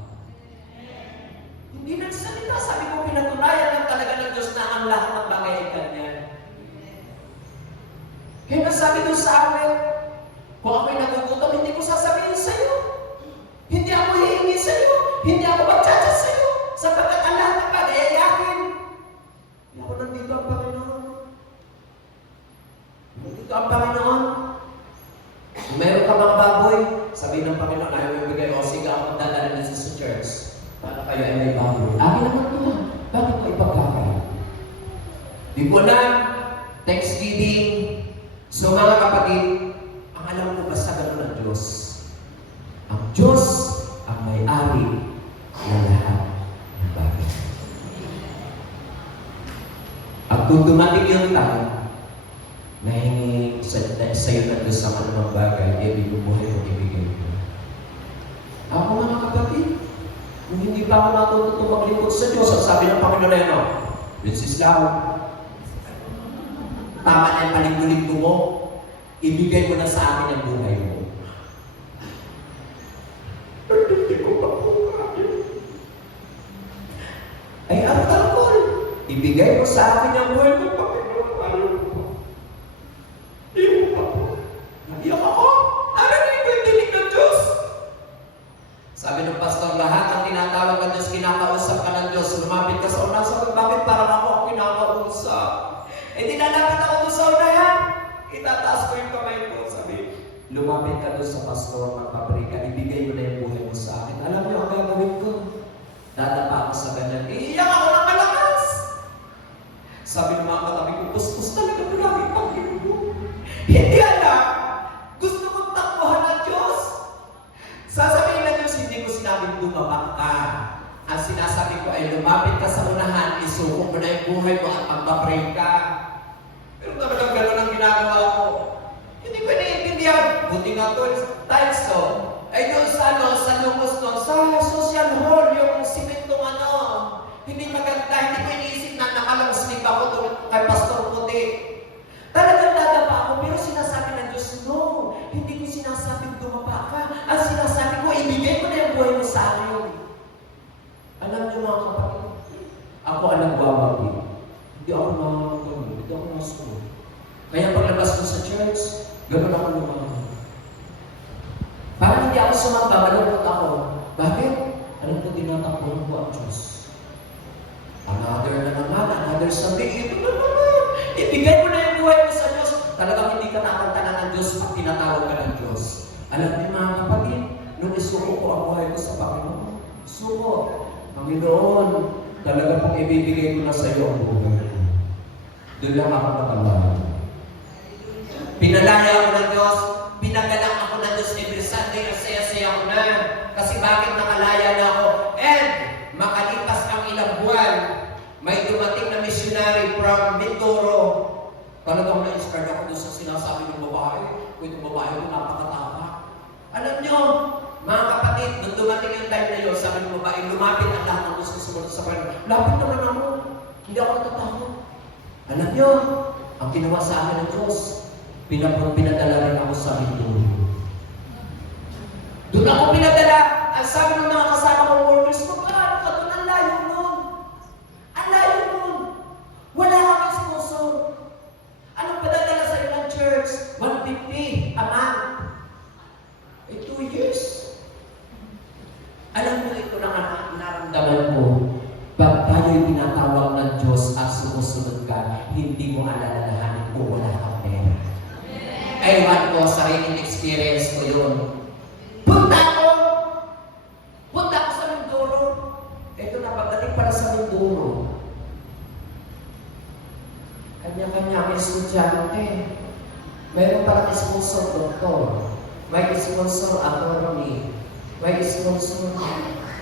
Hindi nagsalita. Sabi ko, pinatunayan lang talaga ng Diyos na ang lahat ng bagay ay ganyan. Kaya nasabi doon sa amin, kung ako'y nagugutom, hindi ko sasabihin sa'yo. Hindi ako hihingi sa'yo. Hindi ako magchat-chat sa'yo. Sapagkat ang lahat ng bagay ay akin. Hindi ako nandito ang Panginoon. Nandito ang Panginoon. Kung meron ka mga baboy, sabihin ng Panginoon, ayaw yung bigay, o sige, ako magdadala na sa church. Para kayo ay may baboy. Akin naman ito na. Bakit ko ipagkakaya? Di ko na, Thanksgiving. So mga kapatid, ang alam ko ba sa ganun ng Diyos? Ang Diyos ang may-ari ng lahat ng bagay. At kung dumating yung time, nahingi sa'yo ng Diyos ang anumang bagay, ibig yung buhay mo, ibigay mo. Ako mga kapatid, kung hindi pa ako matututo maglingkod sa Diyos, at sabi ng Panginoon na yun, Wenceslao, tama na yung paligulingko mo, ibigay mo na sa akin ang buhay mo. Hindi ko pa po ay ang tangkol. Ibigay mo sa akin ang buhay mo, Panginoon, ayaw ko po. Hindi mo pa po. Naiyak ako. Narinig ko yung dinig ng Diyos. Sabi ng pastor, lahat ang tinatawag ng Diyos, kinakausap ka ng Diyos. Lumapit ka sa unahan. Sabi, bakit parang ako ang kinakausap? Eh, dinalapit ako doon sa unahan. Itataas ko yung kamay ko. Sabi, lumapit ka doon sa pastor, magpabrika, ibigay mo na yung buhay mo sa akin. Alam niyo, ang gagawin ko. Dadapa ako sa ganyan. Iiyak ako ng malakas. Sabi ng mga katabi ko, pustos talaga mo lagi Panginoon. Hindi alam. Gusto kong takbuhan ng Diyos. Sasabihin ng Diyos, hindi ko sinabing bumaba ka. Ang sinasabi ko ay lumapit ka sa unahan, isuko mo na yung buhay mo at magpa-pray ka. Pero talagang gano'n ang ginagawa ko. Hindi ko naiintindihan. Buti nga to, times to. Ay doon sa Locos to, sa social hall, yung simentong hindi maganda, hindi ko iniisip na nakalang-sleep ako doon kay Pastor Puti. Talagang dadapa ako, pero sinasabi ng Diyos, no, hindi ko sinasabing dumapa ka. Ang sinasabi ko, ibigay ko na yung buhay mo sa akin. Alam niyo mga kapatid, ako alam gawagi. Hindi ako makakagawin, hindi ako masusunod. Kaya paglabas ko sa church, gano'n ako lumakas. Parang hindi ako sumamba, malungkot ako. Bakit? Alam ko, tinatakbuhan ko ang Diyos. Another na naman, another Sunday, ito na naman. Ibigay mo na yung buhay mo sa Diyos. Talagang hindi ka nakantanan ng Diyos pag tinatawag ka ng Diyos. Alam niyo mga kapatid, nung isuko ko ang buhay ko sa Panginoon, suko, Panginoon, talaga pong ibibigay ko na sa iyo ang buhay. Doon lang ako nakalala. Pinalaya ako ng Diyos, pinagalang ako ng Diyos every Sunday, ang saya-saya ko na. Kasi bakit nakalaya na ako? And, makalipas ang ilang buwan, may dumating na missionary from Mindoro. Talagang na-inspired ako doon sa sinasabi ng babae. Kung itong babae ko, napakatapa. Alam nyo, mga kapatid, nung dumating yung time na yun, sabi ng babae, lumapit ang lahat ng gusto sumunod sa Panginoon. Lapit naman ako. Hindi ako natatakot. Alam nyo, ang ginawa sa akin ng Diyos, pinadala rin ako sa Mindoro. Doon ako pinadala. Ang sabi ng mga kasama kong workers, magkaano ka doon? Ang layo nun. Ang layo nun. Wala kang sponsor. Anong padadala sa ilang church? 150 a month. 2 years. Alam mo ito na naramdaman ko. Pag tayo'y tinatawag ng Diyos at sumusunod ka, Ewan ko, sariling experience ko yun. Punta ako sa Mindoro. Ito na, pagdating pala sa Mindoro, kanya-kanya may estudyante. Mayroon parang sponsor doktor, may sponsor attorney, may sponsor.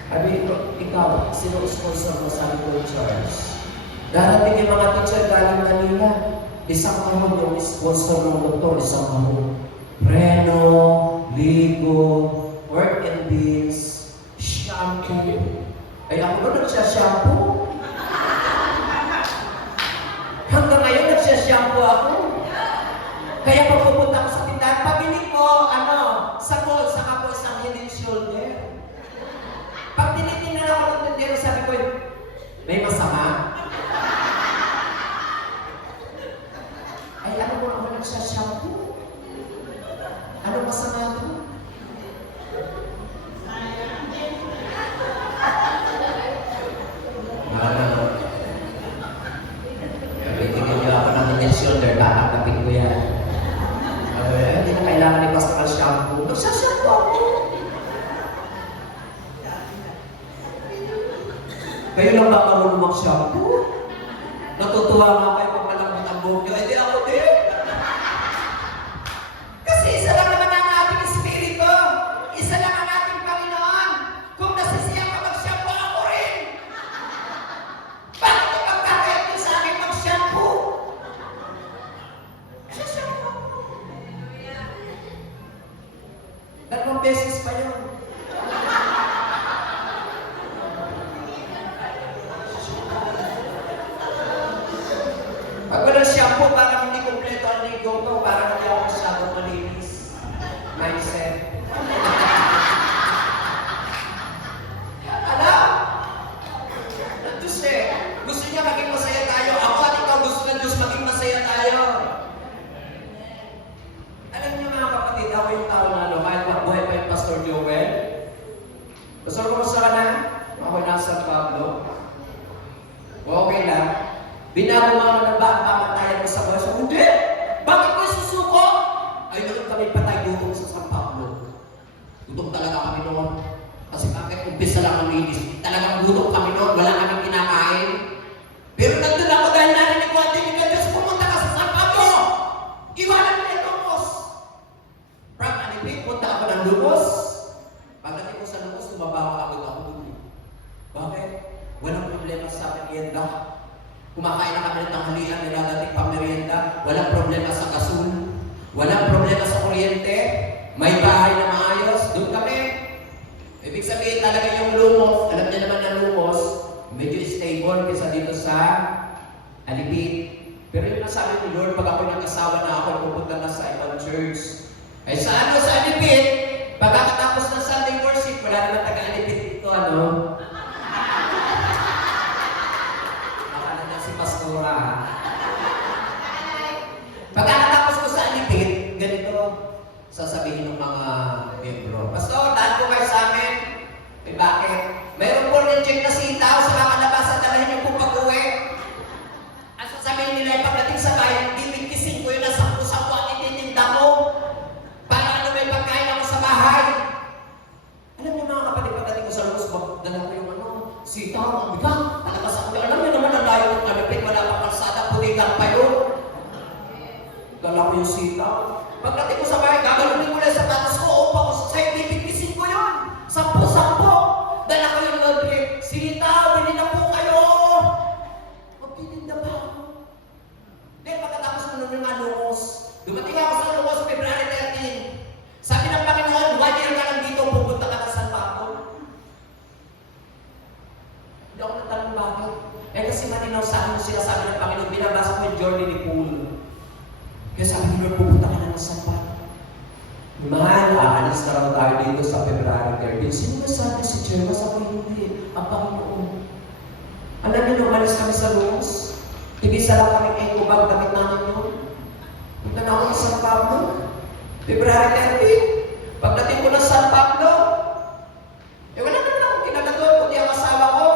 Sabi ko, ikaw, sino sponsor mo? Sabi ko, Charles. Darating yung mga teacher galing Manila. Isang kahon yung sponsor ng doktor, isang kahon. Preno, Ligo, Work and Beans, shampoo. Ay, ako na nagsya-shampoo. Hanggang ngayon nagsya-shampoo ako. Kaya pag pupunta ko sa tindahan, pabili ko, sa mall, saka po isang Head and Shoulder. Pag tinitingnan ako ng tindero, sabi ko, may masama? Ay, ano mo ako nagsya-shampoo? Ano masama ito? Tingin niyo ako ng Head and Shoulder, kakapin ko yan. Hindi na kailangan ni Pastor shampoo. Nagsashampoo ako. Kayo lang ba marunong mag-shampoo? Natutuwa nga kayo pag malambot ang buhok niyo. Hindi ako din. Kasi isa lang naman ang ating espiritu. Isa lang ang ating Panginoon. Kung nasisiyan ka mag-shampoo, ako rin. Bakit ang pagkakayat niyo sa akin mag-shampoo? Shampoo ako. 2 beses pa yun. Pag walang shampoo, parang hindi kompleto ang ligo ko, parang hindi ako masyadong malinis. Mindset. Alam? Ang Diyos gusto niya maging masaya tayo. Ako at ikaw gusto ng Diyos maging masaya tayo. Alam niyo mga kapatid, ako yung tao na kahit magbuhay pa yung Pastor Joel. Pastor, kumusta ka na? Ako nasa San Pablo. Okay lang. Binago mga na ba ang pamatayan mo sa buhay? So, hindi! Bakit ko isusuko? Ay, noon kami patay gutom sa San Pablo. Gutom talaga kami noon. Kasi bakit umpisa lang ang linis? Talagang gutom kami noon. Wala kaming kinakain. Pero nandun ako dahil narinig ko at tinig ng Diyos, pumunta ka sa San Pablo! Iwanan mo yung Lumos! From Alipit, punta ako ng Lumos. Pagdating ko sa Lumos, tumabawa agad ako doon. Bakit? Walang problema sa merienda. Kumakain na kami ng tanghalian, niladating pang merienda. Walang problema sa gasol. Walang problema sa kuryente. May bahay na maayos. Doon kami. Ibig sabihin talaga yung Lumos, alam niya naman ng Lumos, medyo stable kaysa dito sa Alipit. Pero yun ang sabi ni Lord, pag ako nag-asawa na ako, pupunta na sa ibang church. Ay sa Alipit, pagkatapos ng Sunday worship, wala naman taga-Alipit dito, Pastora. Pagkatapos ko sa Alipit, ganito sasabihin ng mga membro. Pastor, dahil ko kayo sa amin. Eh bakit? Mayroon po reject na sitaw sa kakalabasan, dalahin niyo po pag-uwi. Ang sasabihin nila, pagdating sa bayan, bibigkisin ko yun na 10 at ititinda mo. Para may pagkain ako sa bahay. Alam niyo mga kapatid, pagdating ko sa Luz, dala ko yung sitaw, ang bigang, nalabasan ko. Alam niyo naman, ang layo ng Alipit, wala pang kalsada, puligang pa yun. Dala ko yung sitaw. Pagdating ko sa bahay, gagalunin ko lang sa tatas ko, upa ko sa'yo, bibigkisin ko yun. 10. Dala ko yung laundry. Sitaw, bili na po kayo. Magtitinda pa ako. Then, pagkatapos nun yung Lumos, dumating ako sa Lumos, February 13. Sabi ng Panginoon, 1 year ka lang dito, pupunta ka na San Pablo. Hindi ako natanong bakit. Eh kasi malinaw sa akin sinasabi ng Panginoon, binabasa ko yung journey ni Paul. Kaya sabi ni Lord, pupunta ka na ng San Pablo. Mahal, aalis na raw tayo dito sa February 13. Sino ba sabi si Jerma? Sabi hindi, ang Panginoon. Alam niyo, umalis kami sa Lumos. Tigisa lang kami eco bag, damit namin yun. Punta na ako sa San Pablo. February 13. Pagdating ko ng San Pablo, wala naman akong kinala doon, kundi ang asawa ko.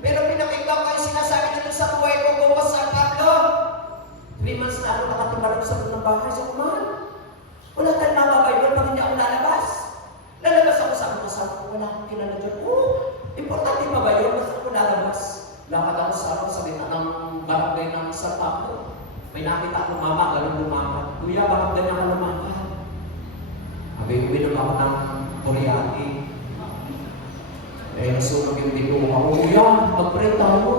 Pero pinakinggan ko yung sinasabi nito sa buhay ko, bukas San Pablo. 3 months na ako nakatimbala sa loob ng bahay. So, mahal, kita lumama, ganun lumama. Kuya, bakit ganyan ka lumama? Sabi ko, binom ako ng Moriarty. Eh, nasunog yung dito ako. Kuya, mag-pray tayo.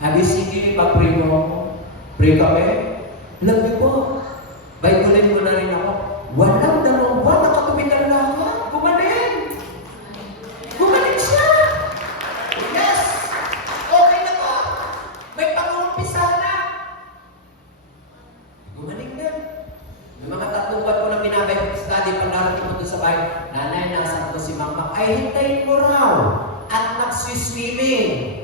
Sabi, sige, mag-pray mo ako. Pray kami. Alam niyo po, Bible ko na rin ako. Walang 2 buwan, nakatumitan na ako. Gumaling! Gumaling siya! Yes! Okay na to! May pangumpisa na! Gumaling na. Yung mga 3 buwan ko lang binabible study, pag narating ko doon sa bahay, nanay, nasa ko si Mama, ay hintayin mo raw at nagsiswimming.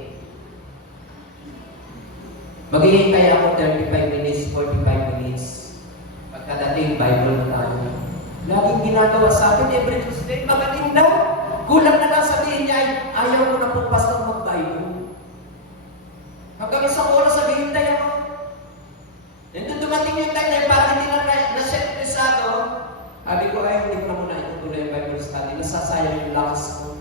Maghihintay ako 35 minutes, 45 minutes. Pagkadating, Bible na tayo. Laging ginagawa sa akin, every Tuesday, magaling na. Gulang na lang sabihin niya, ayaw ko na pong pastor mag-Bible. Hanggang isang oras sabihin tayo ako. Nandun dumating yung time na parang hindi na setresado. Sabi ko, ay, hindi ko na muna itutuloy yung Bible study. Nasasayang yung lakas ko.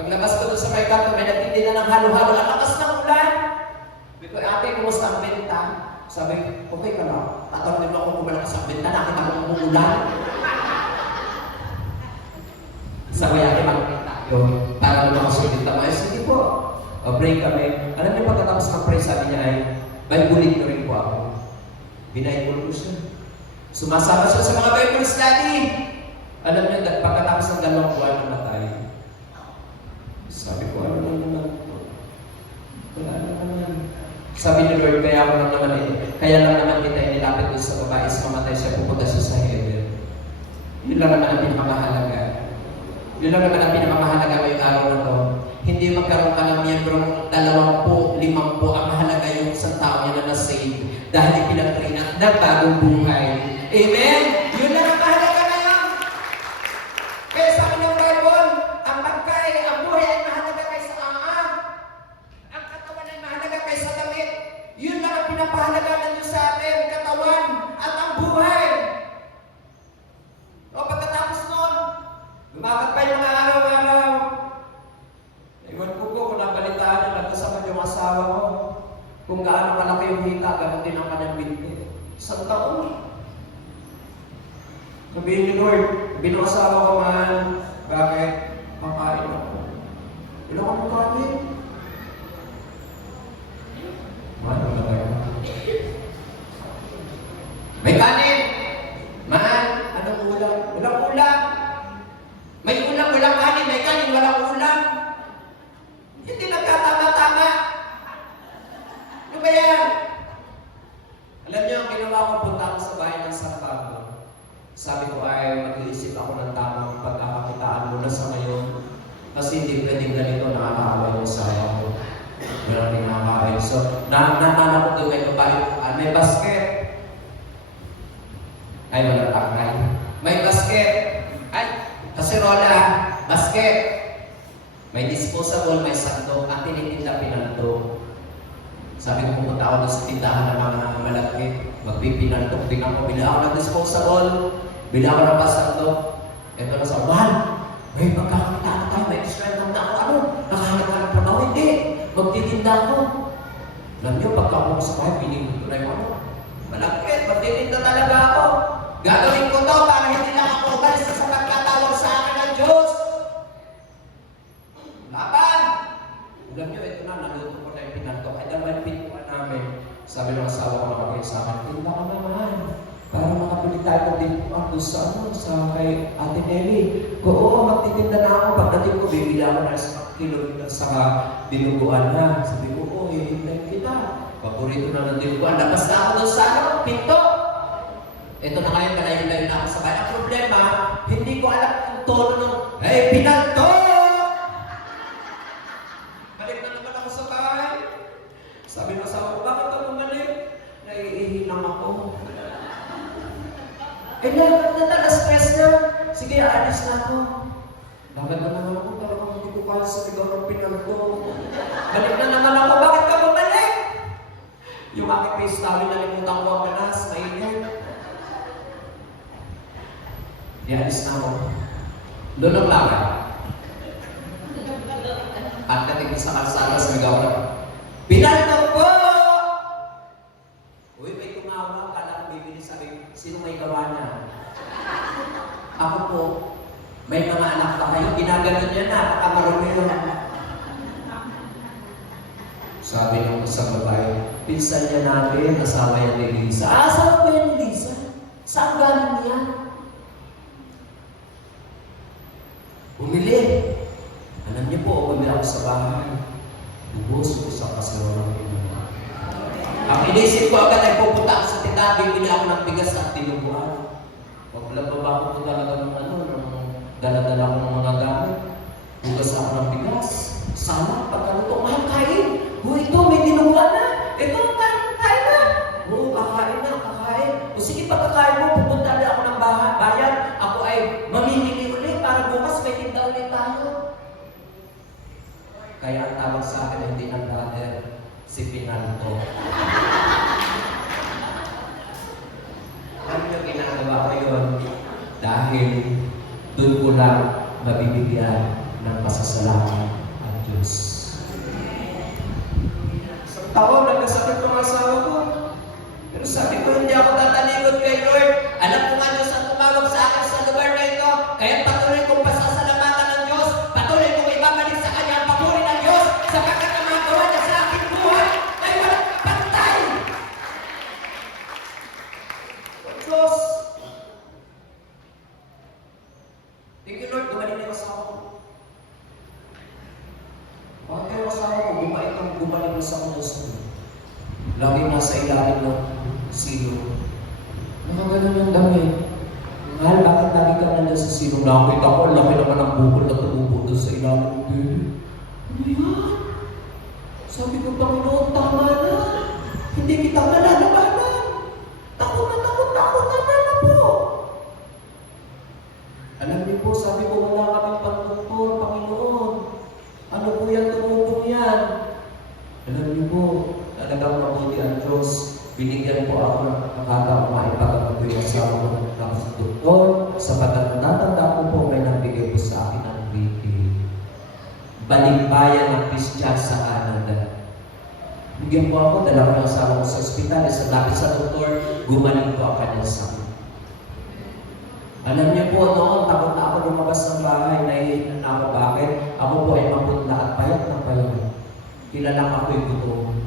Paglabas ko doon sa may kanto, may nagtindi na ng halo-halo. Ang lakas ng ulan. Sabi ko, ate, kumusta ang benta? Sabi, okay ka lang. Tatanungin mo ako kung malakas ang benta. Nakita mo kung umulan. Sabi, ate, magkita tayo. Para naman ako sa benta mo. Sige po. O, pray kami. Alam niyo, pagkatapos ng pray, sabi niya ay, Bible ko rin po ako. Binaibol ko siya. Sumasama siya sa mga Bible study. Alam niyo, pagkatapos ng 2 buwan namatay. Sabi ko, ano naman ito? Wala naman. Sabi ni Lord, kaya ako lang naman ito. Kaya lang naman kita inilapit doon sa babae, mamatay siya, pupunta siya sa heaven. Yun lang naman ang pinakamahalaga. Yun lang naman ang pinakamahalaga ngayong araw na to. Hindi magkaroon ka ng miyembrong 20, 50. Ang mahalaga yung isang tao niya na na-save dahil ipinag-train at bagong buhay. Amen? Yun lang ang mahalaga na yun. Kaya sa kanyang Bible, ang pagkay, ang buhay ay mahalaga kaysa ang katawan ay mahalaga kaysa damit. Yun lang ang pinapahalaga ng Diyos sa atin, katawan at ang buhay. O pagkatapos nun, lumakad pa yung mga araw-araw. Iwan ko kung nabalitaan niya, nagkasama yung asawa ko. Kung gaano kalaki yung hita, gano'n din ang kanyang binti. 1 taon. Sabihin niyo, Lord, binasawa ko man. Bakit? Makain ako. Ilang ako kanin? Ano na tayo? May kanin! Man, anong ulam? Walang ulam! May ulam, walang kanin. May kanin, walang ulam. Hindi nagkatama-tama. Ano ba yan? Alam niyo, ang ginawa ko, punta ako sa bahay ng San Pablo. Sabi ko ay mag-iisip ako ng tamang pagkakakitaan muna sa ngayon. Kasi hindi pwedeng ganito nakakaaway yung sayang ko. Meron din nakakaaway. So, nanana ko doon may babae. May basket. Ay, walang takay. May basket. Ay, kasirola. Basket. May disposable, may sandok. Ang tinitinda pinanto. Sabi ko, pumunta ako sa tindahan ng mga malaki. Magpipinantok din ako. Bila ako ng disposable. Bila ako ng pasandok. Ito na sa wall. May pagkakita na tayo. May strength na ako. Ano? Nakahanap ka ng trabaho? Hindi. Magtitinda ako. Alam niyo, pagka ako sa bahay, pinigil ko na yung ano. Malakit. Magtitinda talaga ako. Gagawin ko to para hindi lang ako ugalis sa pagkatawag sa akin ng Diyos. Laban! Alam niyo, ito na, naluto ko na yung pinantok. Ay, dalawa yung pintuan namin. Sabi ng asawa ko nakapagay sa akin, tinda ka naman. Para makapili tayo ng pintuan doon sa sa kay Ate Nelly. Oo, magtitinda na ako. Pagdating ko, bibili ako na sa kilo sa dinuguan na. Sabi ko, oo, hihintay kita. Paborito na ng dinuguan. Labas na ako doon sa pinto. Ito na ngayon, kalayo-layo na ako sa bahay. Ang problema, hindi ko alam yung tono ng, hey, pinanto! Balik na naman ako sa bahay. Sabi mo sa ako, bakit ako bumalik? Naiihinang ako. Eh, na-stress na. Sige, aalis na ako. Bakit na naman ako? Talagang hindi ko kaya sa ligaw ng pinanto. Balik na naman ako. Bakit ka bumalik? Yung aking face towel, nalimutan ko ang ganas. Mainit. Ialis na ako. Doon ang lakad. At kating sa kalsada sa ligaw na, pinanto po! Uy, may tumawa ka na. ginawa niya. Ako po, may mga anak pa kayo, ginaganon niya na, nakamarami yun. Sabi ng isang babae, pinsan niya natin, asawa yan ni Lisa. Asawa ba yan ni Lisa? Saan galing niya? Bumili. Alam niyo po, bumili ako sa bahay. Ubus ko sa kasaroon ng inuwa. Ang inisip ko agad ay pupunta ako sa tindahan, bibili ako ng bigas at tinubuan. Paglababa ko talaga ng dala-dala ko ng mga gamit. Bugas ako ng bigas. Sana, pagkaluto, mahal kain. Ito, may tinubuan na. Ito, kain na. Oo, kakain na, kakain. O sige, pagkakain mo, pupunta na ako ng bayan. Ako ay mamimili ulit para bukas may tinda ulit tayo. Kaya ang tawag sa akin, hindi ang brother, si Pinanto. Ano yung ginagawa ko yun? Dahil doon ko lang mabibigyan ng pasasalamat ang Diyos. Isang taon, nagkasakit ng asawa ko. Pero sabi ko, hindi ako tatalikod kay Lord. Alam ko nga Diyos ang tumawag sa akin sa lugar na ito. Kaya patuloy kong pasasalamatan ng Diyos. Patuloy kong ibabalik sa Kanya ang papuri ng Diyos. Sapagkat ang mga gawa niya sa aking buhay ay walang kapantay. Diyos, thank you Lord, gumaling na yung asawa ko. Bakit yung asawa ko, gumaling na sa kanya sa kanya. Lagi nasa ilalim ng silo. Nakaganon yung dami. Mahal, bakit lagi ka nandun sa silo? Nakakita ko, laki naman ang bukol na tumubo doon sa ilalim. Ano yan? Sabi ko, Panginoon, tama na. Hindi kita malalabanan. Takot na po. Alam niyo po, sabi ko, wala kaming pagtungkol, Panginoon. Ano po yan, tumutong yan? Alam niyo po, talagang mabuti ang Diyos. Binigyan po ako ng pagkakataon maipagabot ko yung asawa ko ng doktor. Sapagkat natatanda ko po may nagbigay po sa akin ng wiki. Balikbayan ng Christian sa Canada. Bigyan po ako, dala ko ng asawa ko sa ospital. Sa lapit sa doktor, gumaling po ang kanyang sakit. Alam niyo po, noon, takot na ako lumabas ng bahay. Nahihinan na ako. Bakit? Ako po ay maputla at payat ng payat. Kilalang ako'y gutom.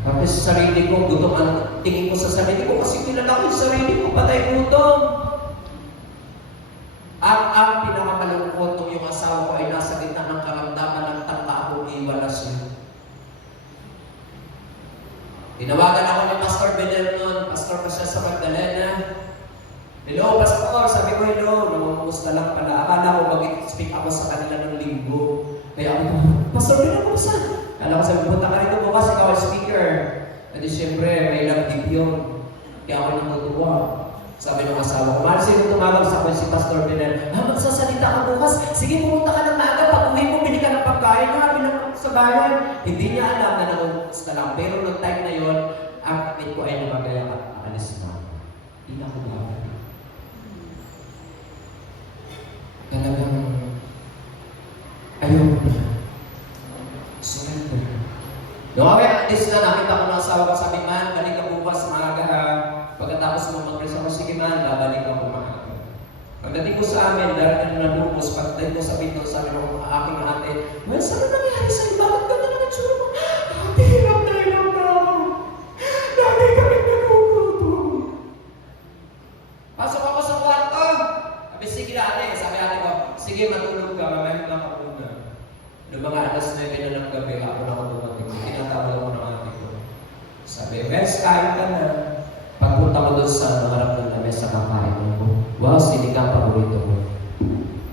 Kasi sa sarili ko, gutom ang tingin ko sa sarili ko kasi kilala ko yung sarili ko, patay gutom. Ang pinakamalungkot nung yung asawa ko ay nasa gitna ng karamdaman ng tangka akong iwalas niya. Tinawagan ako ni Pastor Benel noon, pastor pa siya sa Magdalena. Hello, Pastor, sabi ko hello, namumusta lang pala. Akala ko mag-speak ako sa kanila ng linggo. Kaya ako, Pastor Benel, kumusta? Alam ko sabi, punta ka rito bukas, ikaw ang speaker. At siyempre, may love yun. Kaya ako natutuwa. Sabi ng asawa ko, mahal sino tumawag sa akin si Pastor Benel? Magsasalita ka bukas? Sige, pumunta ka ng maaga. Pag-uwi mo, bili ka ng pagkain. Bilang sa bayan. Hindi niya alam na nangungusta lang. Pero noong time na yon, ang kapit ko ay lumagaya at alis na. Hindi na ako dapat. Talagang ayaw na. Surrender. Noong alis na, nakita ko ng asawa ko, sabi, man, balik ka bukas, maaga ha. Pagkatapos mo mag-rest ako, sige man, babalik ako maaga. Pagdating ko sa amin, dahil na lupos, pagdating ko sa pinto, sabi ng aking ate, well, saan na nangyari sa'yo? Bakit ka na naman tsura mo? Ate, hirap na ako. Lagi kami nagugutom. Pasok ako sa kwarto. Sabi, sige na ate. Sabi ate ko, sige, matulog ka, mamaya lang ako muna. Noong mga alas 9 na ng gabi, ako na ako dumating. Tinatawag ako ng ate ko. Sabi, Wes, kain ka na. Pagpunta ko doon sa harap ng lamesa, kakain ko. Wow, sinikang paborito ko.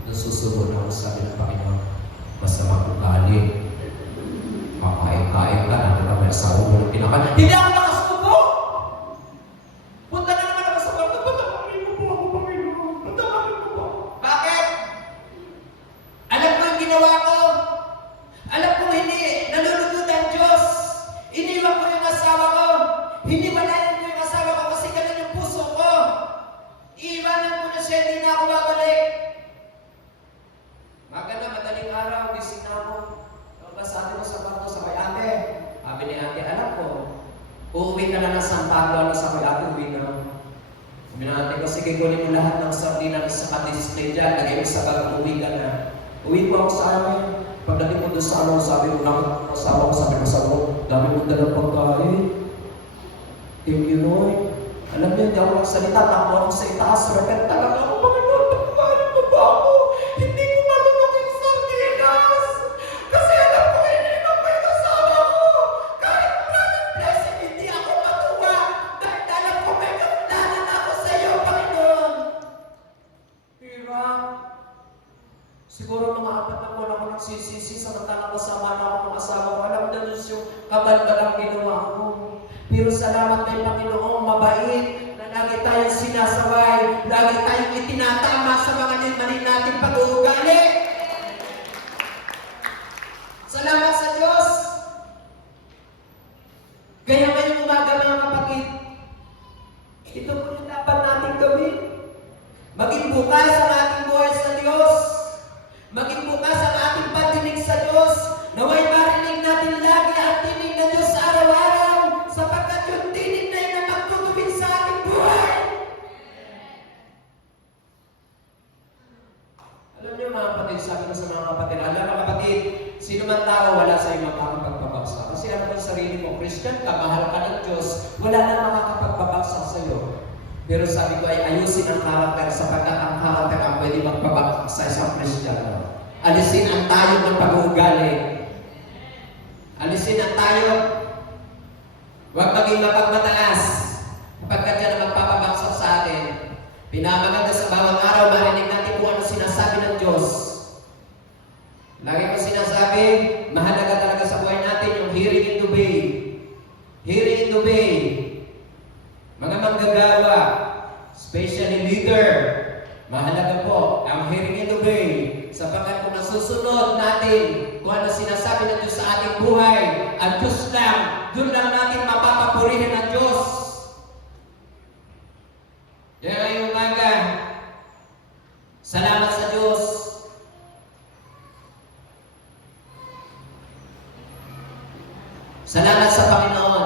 Nung susunod ako, sabi ng Panginoon, basta magkukalit. Kakain-kain ka na, naman sa ulo ng pinakain. Hindi ako nakasubo! Punta na naman ako sa kwarto, patawarin mo po ako, Panginoon. Patawarin mo po. Bakit? Alam ko yung ginawa ko. Alam ko hindi nalulugod ang Diyos. Iniwan ko yung asawa ko. Hindi malayan ko yung asawa ko kasi ganun yung puso ko. Iiwanan ko na siya, hindi na ako babalik. Maganda, madaling araw, gising na ako. Sabi ko sa kwarto sa kay ate. Sabi ni ate, alam ko, uuwi ka na ng San Pablo, sa kay ate, uwi na. Sabi natin ko, sige, kunin mo lahat ng sardinas sa display dyan, lagay mo sa bag, uwi ka na. Uwi ko ako sa amin. Pagdating ko doon sa ano, sabi ko, asawa ko, sabi ko sa ako, dami mo dalang pagkain. Thank you, Lord. Alam niyo, hindi ako magsalita, takbo ako sa itaas, repent talaga ako, Panginoon, pagkain mo ba ako? Hindi ko malunok yung sardinas. Kasi alam ko, hindi na pa yung asawa ko. Kahit maraming blessing, hindi ako matuwa. Dahil alam ko, may kasalanan ako sa iyo, Panginoon. Hirap. Siguro mga 4 na buwan ako nagsisisi, samantalang kasama na ako ng asawa ko. Alam na Diyos yung kabalbalang ginawa ko. Pero salamat kay Panginoong mabait na lagi tayong sinasaway, lagi tayong itinatama sa mga mali nating pag-uugali. Salamat sa Diyos. Kaya ngayong umaga mga kapatid, ito po yung dapat natin gawin. Maging bukas ang ating buhay sa Diyos. Maging bukas ang ating patinig sa Diyos. Naway marinig natin lagi ang tinig na Diyos sa araw-araw. Sapagkat yung tinig na yun ang magtutubig sa ating buhay. Alam niyo mga kapatid, sabi ko sa mga kapatid, alam mga kapatid, sino man tao wala sa iyo makakapagpabagsak. Kasi alam mo sa sarili mo, Christian ka, mahal ka ng Diyos, wala na makakapagpabagsak sa iyo. Pero sabi ko ay ayusin ang karakter sapagkat ang karakter ang pwede magpabagsak sa isang Kristiyano. Alisin ang tayo ng pag-uugali. Alisin ang tayo. Huwag maging mapagmataas kapag yan ang magpapabagsak sa atin. Pinamaganda sa bawat araw, marinig natin kung ano sinasabi ng Diyos. Lagi ko sinasabi, mahalaga talaga sa buhay natin yung hearing and obey. Hearing and obey. Mga manggagawa, especially leader, mahalaga po ang hearing and obey. Sapagkat kung nasusunod natin kung ano sinasabi ng Diyos sa ating buhay, ang Diyos lang, doon lang natin mapapapurihin ang Diyos. Kaya ngayong umaga, salamat sa Diyos. Salamat sa Panginoon.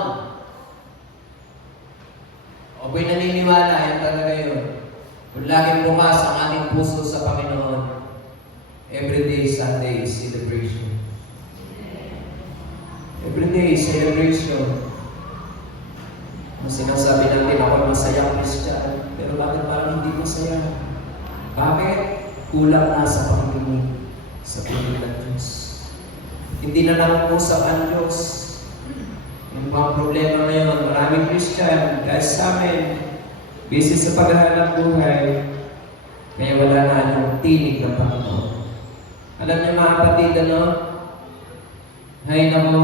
Ako'y naniniwala, yan talaga yun. Kung laging bukas ang ating puso sa Panginoon, everyday Sunday celebration. Everyday celebration. Ang sinasabi natin, ako masaya Christian. Pero bakit parang hindi masaya? Bakit? Kulang na sa pakikinig sa pinig ng Diyos. Hindi na nangungusap ang Diyos. Yung mga problema ngayon, maraming Christian, dahil sa amin, busy sa paghahanap buhay, kaya wala na yung tinig ng Panginoon. Alam niyo mga kapatid, ano? Hay nako,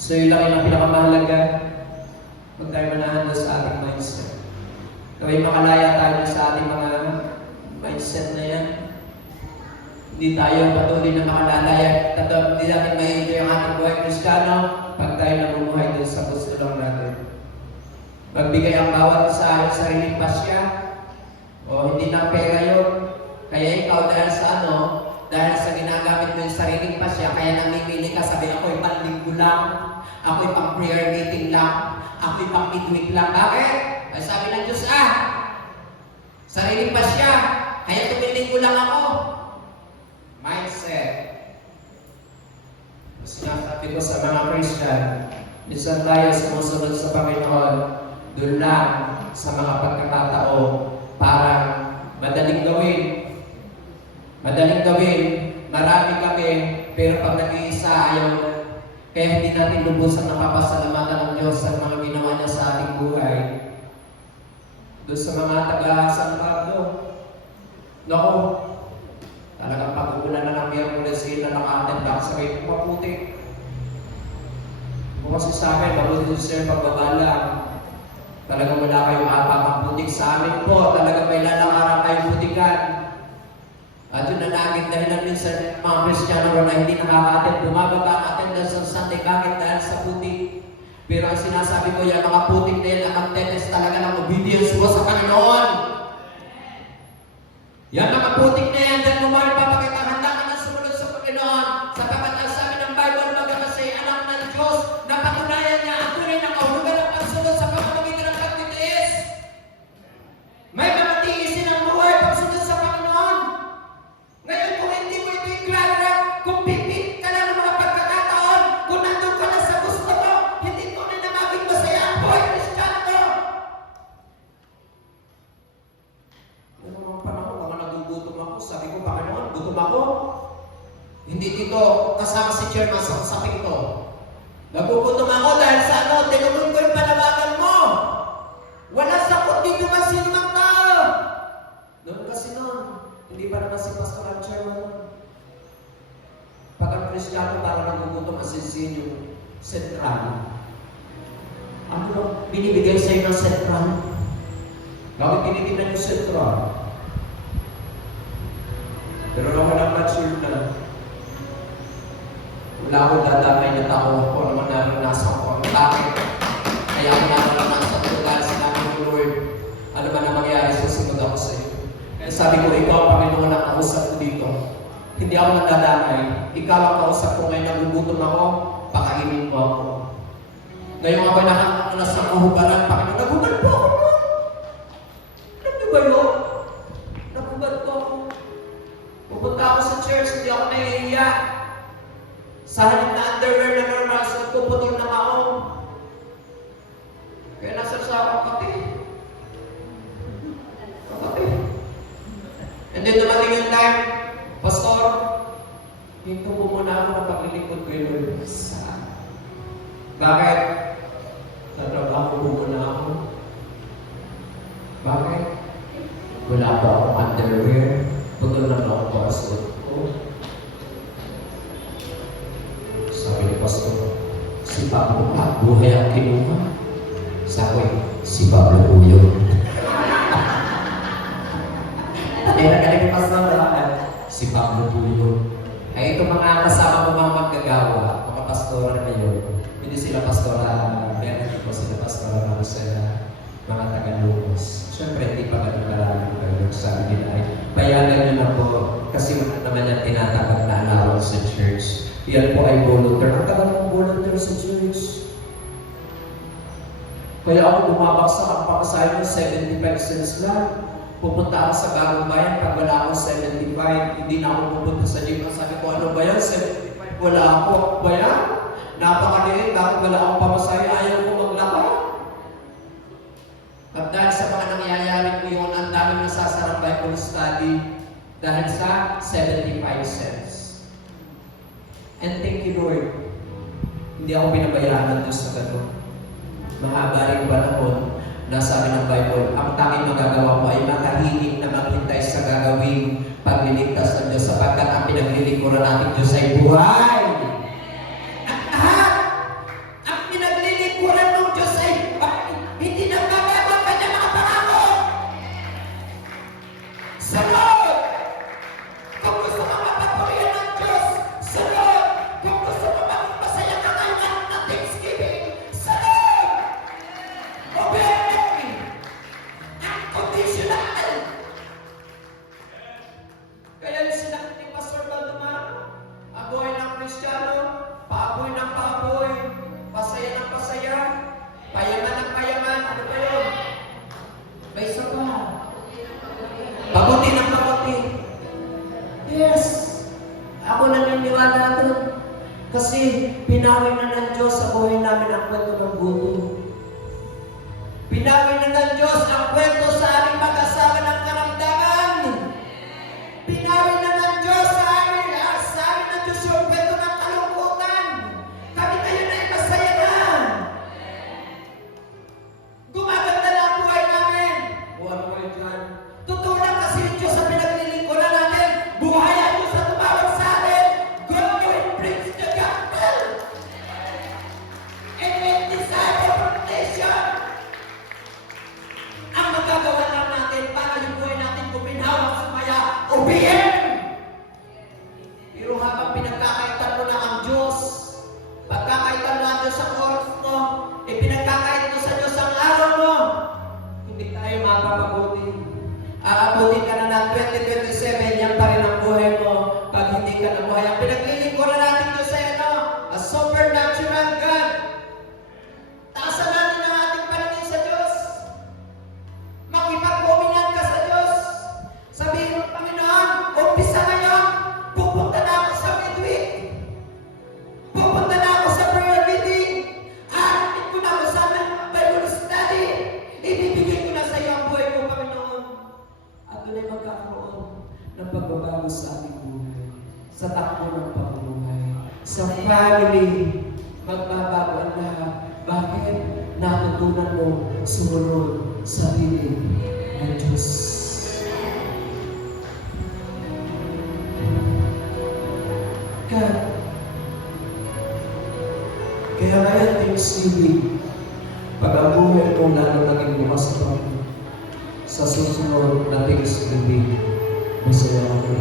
so yun lang yung pinakamahalaga. Huwag tayo manahandle sa ating mindset. Kaya makalaya tayo sa ating mga mindset na yan. Hindi tayo patuloy na makalalaya. Hindi natin ma-enjoy ang ating buhay Kristiyano pag tayo namumuhay din sa gusto lang natin. Magbigay ang bawat sa sariling pasya o hindi na pera yun. Kaya ikaw dahil sa ano, dahil sa ginagamit mo yung sariling pasya, kaya namimili ka, sabi ako'y panlinggo lang, ako'y pang prayer meeting lang, ako'y pang midweek lang. Bakit? Ay sabi ng Diyos, sariling pasya, kaya tumilinggo lang ako. Mindset. Sinasabi ko sa mga Christian, minsan tayo sumusunod sa Panginoon, doon lang sa mga pagkakataon, parang madaling gawin. Madaling gawin, marami kami, pero pag nag-iisa ayaw na. Kaya hindi natin lubusan napapasalamatan ng Diyos sa mga ginawa niya sa ating buhay. Doon sa mga taga-San Pablo, naku, talagang pag-uulan na ng Miyerkules na naka-attend ako sa may maputi. Kung kasi sa amin, mabuti siya pagbabala. Talagang wala kayong apapang-putik sa amin po. Talagang may lalakaran kayong putikan. At yun na laging dahilan minsan mga Kristiyano na hindi nakaka-attend. Bumababa ang attendance ng Sunday. Bakit? Dahil sa putik. Pero ang sinasabi ko yan, mga putik na yan ang magtetest talaga ng obedience mo sa Panginoon. Yan mga putik na yan, dahil mo papakita, handa ka na sumunod sa Panginoon. Sapagkat ang sabi ng Bible, magkakasay anak ng Diyos, na patunayan niya ang tunay na kahulugan ng pagsunod sa pamamagitan ng pagtitiis. Sabi ko, Panginoon, gutom ako. Hindi dito kasama si chairman sa usaping ito. Nagugutom ako dahil sa ano, tinunod ko yung panawagan mo. Wala sakot dito man sinumang tao. Noon kasi noon, hindi pa naman si pastor ang chairman. Pag ang Kristiyano para nagugutom ang sinsin yung sentral. Ano binibigay sa iyo ng sentral? Bakit tinitingnan yung sentral? Pero naman ang mature na. Wala akong dadamay na tao ako naman naranasan ko ang bakit. Kaya ako naranasan ko dahil sinabi ko, Lord, ano man ang mangyari sa sunod ako sa iyo. Kaya sabi ko, ikaw ang Panginoon ang kausap ko dito. Hindi ako nadadamay. Ikaw ang kausap ko ngayon, nagugutom ako, pakainin mo ako. Ngayon ako nakakuna sa kahubaran, Panginoon, nagubad po ako nun. Alam niyo ba yun? Nagubad po ako. Pupunta ako sa church, hindi ako nahihiya. Sa halip na underwear na normal, so puputol na maong. Kaya nasa sa akong kati. Kati. And then dumating yung time, Pastor, hinto po muna ako ng paglilingkod ko yun. Bakit? Sa trabaho po muna ako. Bakit? Wala pa akong underwear. Putol na ako para sa ko. Sabi ni Pastor, si Pablo at buhay ang kinuha. Sabi, si Pablo po yun. Hindi na galing ni Pastor lahat. Si Pablo po yun. Ay ito mga kasama ko mga maggagawa, mga pastora na yun. Hindi sila pastora, meron po sila pastora na sila, mga taga-Lumos. Siyempre, hindi pa ganun kalalim kayo. Sabi nila ay, bayagan nyo na po. Kasi wala naman yung tinatawag na allowance sa church. Yan po ay volunteer. Ang tagal ng volunteer sa church. Kaya ako bumabaksak ang pakasayo ng 75 cents lang. Pupunta ako sa Bagong Bayan. Pag wala akong 75, hindi na ako pupunta sa gym. Sabi ko, ano ba yan? 75? Wala ako. Ba yan? Napakaliit. Bakit wala akong pamasayo? Ayaw ko maglakad. At dahil sa mga nangyayari ko yun, ang daming nasasarang Bible study dahil sa 75 cents. And thank you, Lord. Hindi ako binabayaran doon sa gano'n. Mahaba rin panahon, nasabi ng Bible, ang tanging magagawa mo ay makahiling na maghintay sa gagawin pagliligtas ng Diyos sapagkat ang pinaglilingkuran natin Diyos ay buhay. At lahat, ang pinaglilingkuran ng Diyos ay hindi na magagawa ang kanyang mga pangako. Salud! Kung gusto mo mapapurihan ng Diyos, salud! Kung gusto mo maging masaya ka ngayon ng Thanksgiving, salud! Obey! Unconditional! Kaya yung sinabi ni Pastor Valdemar, agoy ng Kristiyano, paaboy ng paaboy, pasaya ng pasaya, payaman ng payaman, ano ba yun? May isa pa. Pabuti ng pabuti. Yes! Ako naniniwala doon. Kasi pinawi na ng Diyos sa buhay namin ang kwento ng gutom. Pinawi na ng Diyos ang kwento sa aming mag-asawa ng karamdaman. Pinawi na ng Diyos sa amin ng Diyos yung kwento ng kalungkutan. Kami ngayon ay masaya na. Gumaganda na ang buhay namin. Buwan mo yun dyan. Totoo lang kasi yung Diyos sa pinaglilingkuran natin. Buhay ang Diyos na tumawag sa atin. Go and preach the gospel. And make disciples for the nation. Ang magagawa lang natin para yung buhay natin kuminhawak sa maya, ubihin! Pero habang pinagkakaitan mo na ang Diyos, pagkakaitan mo ang Diyos ang oras mo, pinagkakait mo sa Diyos ang araw mo, hindi tayo mapapabuti. Aabutin ka na ng 2027, yan pa rin ang buhay mo pag hindi ka na buhay. Ang pinaglilingkuran natin Diyos ay ano? A supernatural God. Taasan natin ang ating paningin sa Diyos. Makipag-umingan ka sa Diyos. Sabihin mo, Panginoon, umpisa ngayon, pupunta na ako sa midweek. Pupunta na ako sa prayer meeting. Aarapin ko na ako sa Bible study. Ibibigay ko na sa iyo ang buhay ko, Panginoon. At doon ay magkakaroon ng pagbabago sa ating buhay, sa takbo ng pamumuhay, sa family, magbabago ang lahat. Bakit? Natutunan mo sumunod sa piling ng Diyos. Kaya ngayon, Thanksgiving, pag ang buhay mo lalo naging bukas pa, sa susunod na Thanksgiving, masaya ako.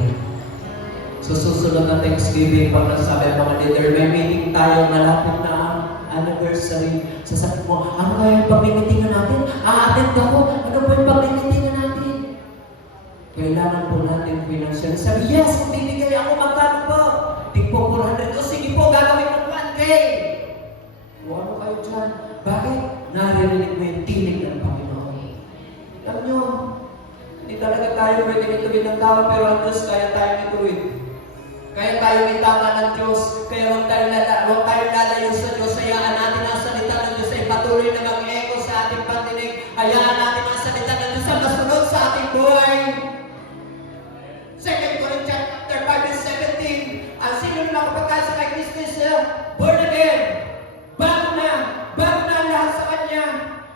Sa susunod na Thanksgiving, pag nasabi mga leader, may meeting tayo, malapit na anniversary. Sasabi mo, ano kaya yung pag-meetingan natin? A-attend ako. Ano po yung pag-meetingan natin? Kailangan po natin financial. Sabi, yes, bibigay ako magkano po? Tigpo 400. O sige po, gagawin mo 1K. O ano kayo dyan? Bakit? Narinig mo yung tinig ng Panginoon. Alam nyo, hindi talaga tayo pwede ituwid ng tao, pero ang Diyos kaya tayo ituwid. Kaya tayo itama ng Diyos, kaya huwag tayo lalayo sa Diyos. Hayaan natin ang salita ng Diyos ay patuloy na mag-echo sa ating pandinig. Hayaan natin ang salita ng Diyos ang masunod sa ating buhay. 2 Corinthians chapter 5 and 17. Ang sino na nakapagkasa kay Kristo is born again. Bago na ang lahat sa Kanya.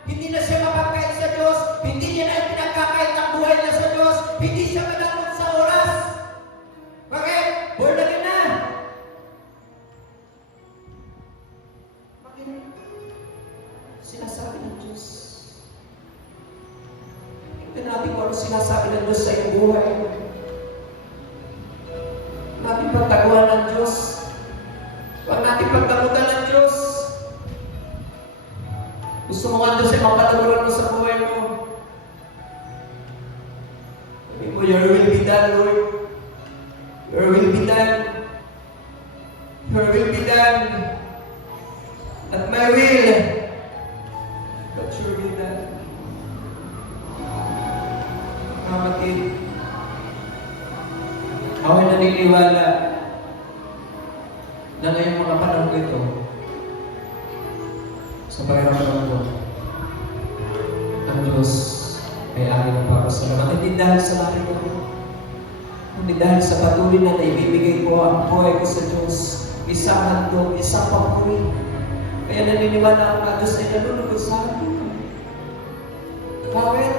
Hindi na siya mapagkait sa Diyos. Hindi niya na pinagkakait ang buhay niya sa Diyos. Hindi siya madamot sa oras. Bakit? Born again na. Bakit? Sinasabi ng Diyos. Tingnan natin kung ano sinasabi ng Diyos sa iyong buhay. Natin pagtaguan ng Diyos. Huwag natin pagtagutan ng Diyos. Gusto mo nga Diyos ay mapataguran mo sa buhay mo. Sabi mo, your will be done, Lord. Your will be done. Your will be done. At my will. But your will be done. Kapatid, ako'y naniniwala na ngayong mga panahon ito, sa pakiramdam ko, ang Diyos ay aking nagpapasalamat. Hindi dahil sa laki ko, hindi dahil sa patuloy na naibibigay ko ang buhay ko sa Diyos, isang handog, isang papuri. Kaya naniniwala ako na Diyos ay nalulugod sa akin. Bakit?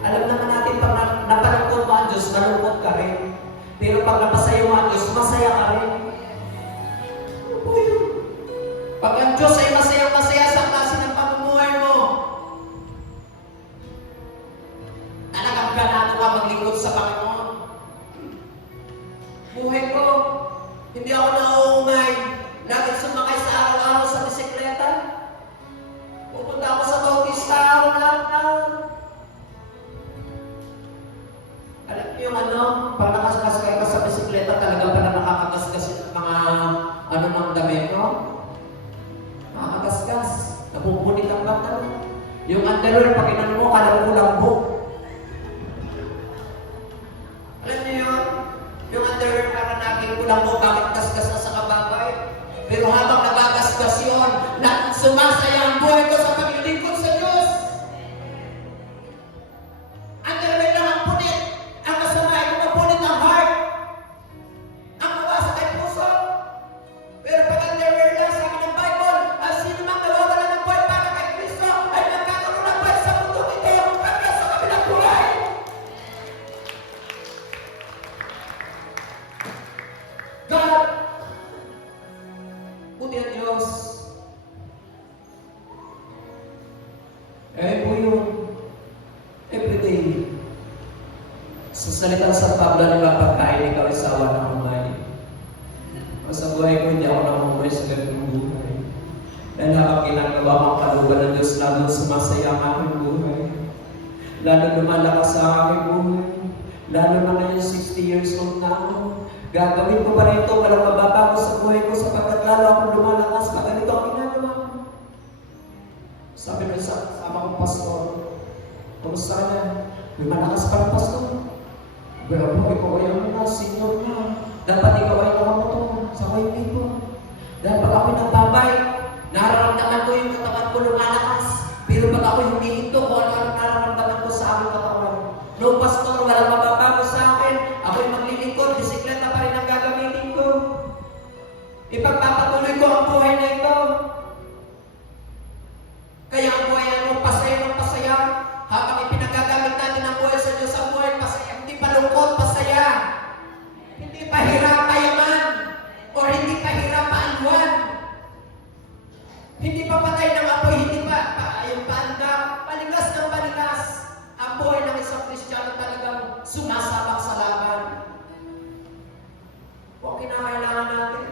Alam naman natin, pag napanagpot mo ang Diyos, nalulugod ka rin. Pero pag napasaya mo ang Diyos, masaya ka rin. Ano po yun? Pag ang Diyos ay masaya-masaya sa klase ng pamumuhay mo, talagang ganado ka maglingkod sa Panginoon. Buhay ko, hindi ako nauungay. Lagi sumakay sa araw-araw sa bisikleta. Pupunta ako sa Bautista, araw-araw. Alam niyo yung pag nakasakay ka sa bisikleta, talaga pa na nakakagasgas yung mga ng damit, no? Makakagasgas. Napupunit ang bata. Yung underwear, pag inan mo, kala mo lambok. Alam niyo yun? Yung underwear, para naging kulang mo, bakit gasgas na sa kababay? Pero habang nagagasgas yun, sumasaya ang buhay ko sa paglilingkod sa Diyos. Underwear lang ang punit. Ang masama ay mapunit ang heart. Ang mawasa ay puso. Pero pag underwear lang sa akin ng Bible, ang sino mang nawawala ng buhay para kay Kristo ay nagkakaroon ng buhay sa mundo ito hanggang sa kabilang buhay. God, buti ang Diyos. Po yung everyday sa salitang sa tabla ng mapagkain, ikaw ay sawa ng kumain. Sa buhay ko, hindi ako namumuhay sa ganitong buhay. Dahil habang ginagawa ko ang kaluban ng Diyos, lalo sumasaya ang aking buhay. Lalo lumalakas sa aking buhay. Lalo na ngayon, 60 years old na ako. Gagawin ko pa rin ito, walang mababago sa buhay ko sapagkat lalo akong lumalakas pag ganito ang ginagawa ko. Sabi ng sama kong pastor, kumusta ka na? May malakas pa ng pastor. Pero po, ikaw ay ang senior na. Dapat ikaw ay nakamotor sa highway ko. Dahil pag ako'y nagbabay, nararamdaman ko yung katawan ko lumalakas. Pero pag ako'y humihinto, kung ano ang nararamdaman ko sa aking katawan. No, pastor, walang mababago sa akin. Ako'y sumasabak sa laban. O kinakailangan natin.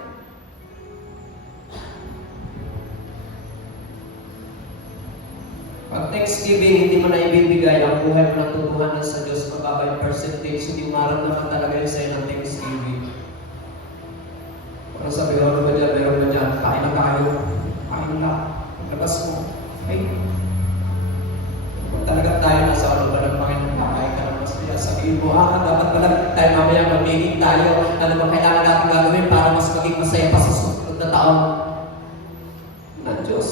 Pag Thanksgiving, hindi mo na ibibigay ang buhay mo ng tutuhanan sa Diyos, mababa yung percentage, hindi maramdaman talaga yun sa'yo ng Thanksgiving. Parang sabi, ano ba dyan, meron ba dyan, kain na tayo, kain na, labas mo, ay, kung talaga tayo nasa ano ba ng Panginoon, kakain ka naman siya, sabihin mo, dapat pala tayo mamaya mag-meeting tayo, ano ba kailangan natin gagawin para mas maging masaya pa sa susunod na taon ng Diyos.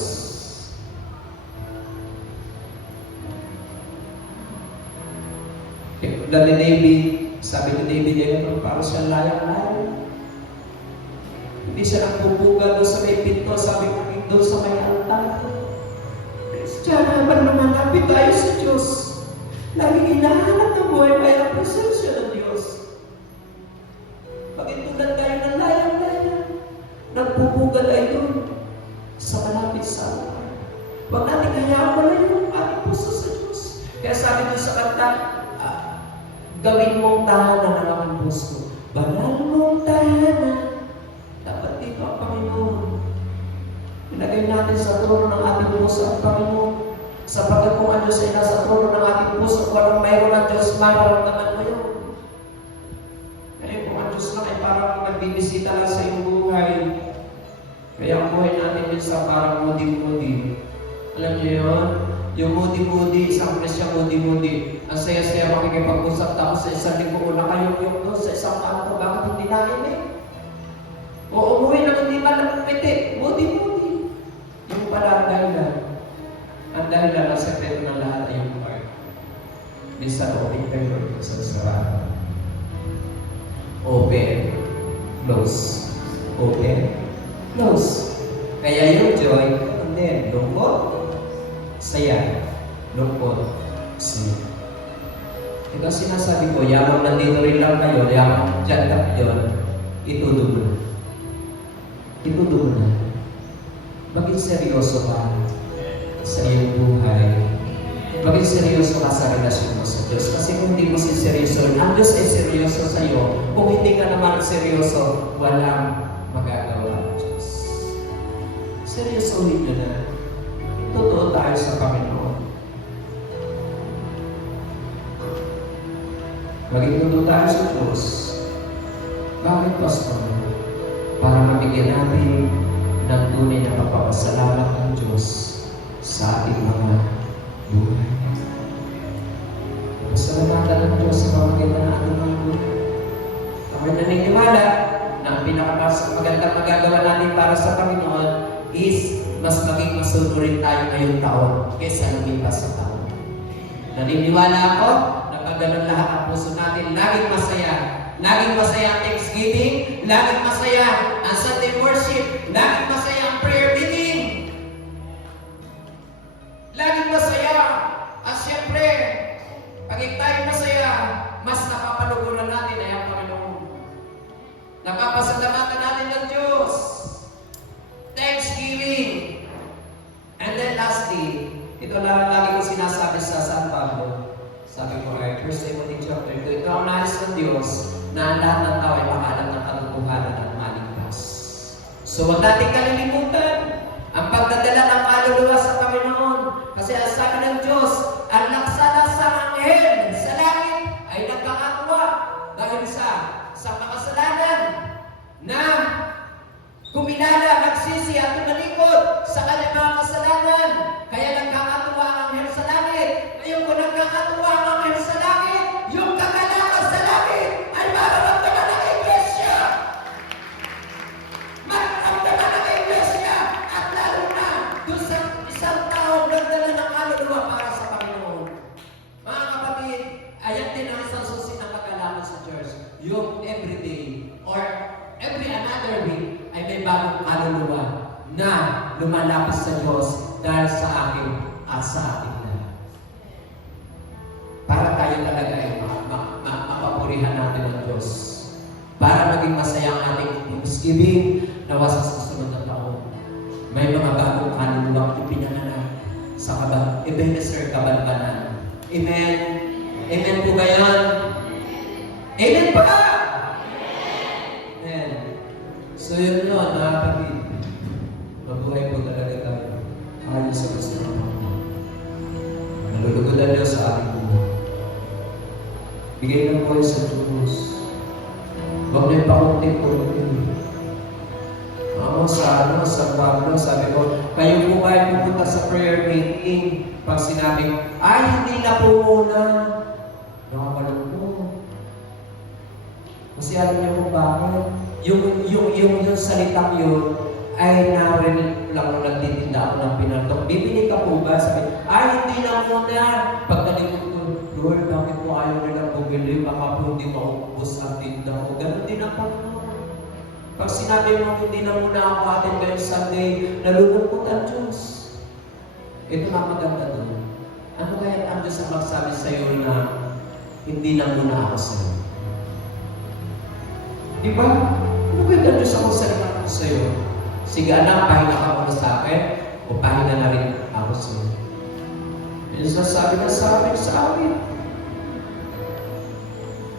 Ni David, sabi ni David, para siya layang-layang. Hindi siya nagpupuga doon sa may pinto, sabi ko doon sa may altar. Diyan naman lumalapit tayo sa Diyos. Laging hinahanap ng buhay may ang presensya ng Diyos. Pagintulad tayo ng layang-layang, nagpupuga tayo doon sa malapit sa altar. Huwag natin hayaan mo na yung ating puso sa Diyos. Kaya sabi doon sa kanta, gawin mong tahanan ng aking puso. Banal mong tahanan. Dapat dito ang Panginoon. Ilagay natin sa trono ng ating puso ang Panginoon. Sapagkat kung ang Diyos ay nasa trono ng ating puso, walang mayroon ng Diyos, mararamdaman mo yun. Kaya kung ang Diyos lang ay parang nagbibisita lang sa iyong buhay, kaya ang buhay natin minsan parang moody-moody. Alam niyo yun? Yung moody-moody, isang presya moody-moody. Ang saya-saya makikipag-usap, tapos sa isang linggo una kayong yung doon sa isang kanto, bakit hindi nakinig? O umuwi na hindi man nagpiti, moody-moody. Yung pala ang dahilan. Ang dahilan ang sekreto ng lahat ay yung heart. Minsan open kayo sa sarado. Open, close. Open, close. Kaya yung joy, and then, lungkot, saya, lungkot, saya. Ito sinasabi ko, yamang nandito rin lang kayo, yamang dyan ka yun, itudo mo na. Itudo mo na. Maging seryoso ka sa iyong buhay. Maging seryoso ka sa relasyon mo sa Diyos. Kasi kung hindi mo seryoso, ang Diyos ay seryoso sa iyo. Kung hindi ka naman seryoso, walang magagawa ang Diyos. Seryosohin nyo na. Totoo tayo sa Panginoon. Maging totoo tayo sa Diyos. Bakit, Pastor? Para mabigyan natin ng tunay na pagpapasalamat ng Diyos sa ating mga buhay. Pasalamatan ng Diyos sa pamagitan ng ating mga buhay. Kami naniniwala na ang pinakamagandang magagawa natin para sa Panginoon is mas maging masunurin tayo ngayong taon kaysa lumipas sa taon. Naniniwala ako na pag ganun lahat ang puso natin, laging masaya. Laging masaya ang Thanksgiving, laging masaya ang Sunday worship, laging masaya ang prayer meeting. Laging masaya. At siyempre, pag tayo masaya, mas napapaluguran natin ay ang Panginoon. Napapasalamatan natin ng Diyos. Thanksgiving. And then lastly, ito lang lagi ko sinasabi sa San Pablo. Sabi ko ay 1 Timothy chapter 2, ito ang nais ng Diyos na ang lahat ng tao ay makalat ng katotohanan at maligtas. So huwag natin kalilimutan ang pagdadala ng kaluluwa sa Panginoon. Kasi ang sabi ng Diyos, ang laksa-laksang anghel sa langit ay nagkakatuwa dahil sa makasalanan na kumilala, nagsisi at tumalikod sa kanyang mga kasalanan. Kaya nagkakatuwa ang anghel sa langit. Ngayon kung nagkakatuwa ang anghel sa langit, yung kagalakan sa langit ay mararamdaman ng Iglesia. Mararamdaman ng Iglesia. At lalo na doon sa isang taong nagdala ng kaluluwa para sa Panginoon. Mga kapatid, ayan din ang isang susi ng kagalakan sa church. Yung everyday or every another week ay may bagong kaluluwa na lumalapit sa Diyos dahil sa akin at sa ating lahat. Para tayo talaga ay mapapurihan natin ang Diyos. Para maging masaya ang ating Thanksgiving na wasa sa susunod na taon. May mga bagong kaluluwang ipinanganak sa Ebenezer Kabanbanan. Amen? Amen po ba yan? ba? Amen. So yun yun, mga kapatid. Mabuhay po talaga tayo. Ayon sa gusto ng Panginoon. Nalulugudan niyo sa ating buhay. Bigay ng buhay sa Diyos. Huwag niyo pakunti po rin. Sa kwarto, sabi ko, kayo po kayo pupunta sa prayer meeting. Pag sinabi, ay, hindi na po muna. Nakakalong po. Kasi alam niyo kung bakit? Yung salitang yun, ay narinig lang nung nagtitinda ako ng pinantok. Bibili ka po ba? Sabi, ay, hindi na muna. Pagkalikot ko, Lord, bakit po ayaw nilang bumili? Baka po hindi maubos ang tinda ko. Ganun din ang Panginoon. Pag sinabi mo, hindi na muna ako atin ngayong Sunday, nalulungkot ang Diyos. Ito na maganda doon. Ano kaya ang Diyos ang magsabi sa iyo na hindi na muna ako sa iyo? Diba? Ano kaya ang Diyos ang magsalita ko sa iyo? Sige anak, pahinga ka muna sa akin o pahinga na rin ako sa iyo. Yung sasabi na sa amin.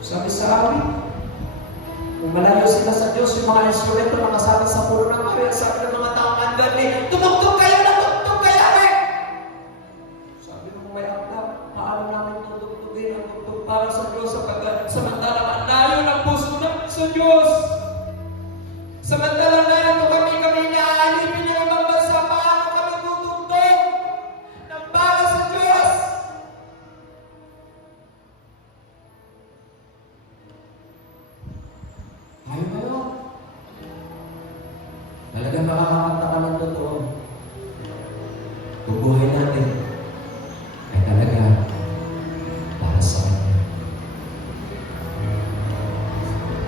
Sabi sa amin. Kung malayo sila sa Diyos, yung mga instrumento na kasama sa puno ng kayo, sabi ng mga taong andar tumugtog kayo na tugtog kayo eh! Sabi ng may akta, paano namin tutugtugin ang tugtog para sa Diyos samantalang ang layo ng puso namin sa Diyos. Samantalang layo ito kami naaalipin ng ibang bansa, paano kami tutugtog ng para sa Diyos? Ayaw kayo. Talagang makakakanta ka ng totoo. Bubuhay natin ay talaga para sa Kanya.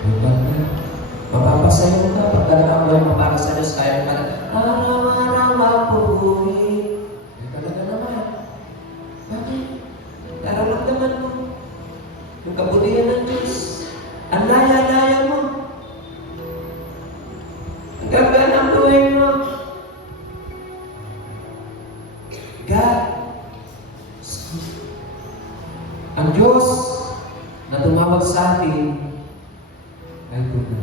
Diba na? Mapapasayo ka pag talagang mo para sa Diyos. Kaya ka na, araw-araw mapubuhay. Ay talaga naman. Bakit? Nararamdaman mo yung kabutihan ng Diyos. Ang laya-laya mo. Ang ganda ng buhay mo. God, ang Diyos na tumawag sa atin ay Buddha.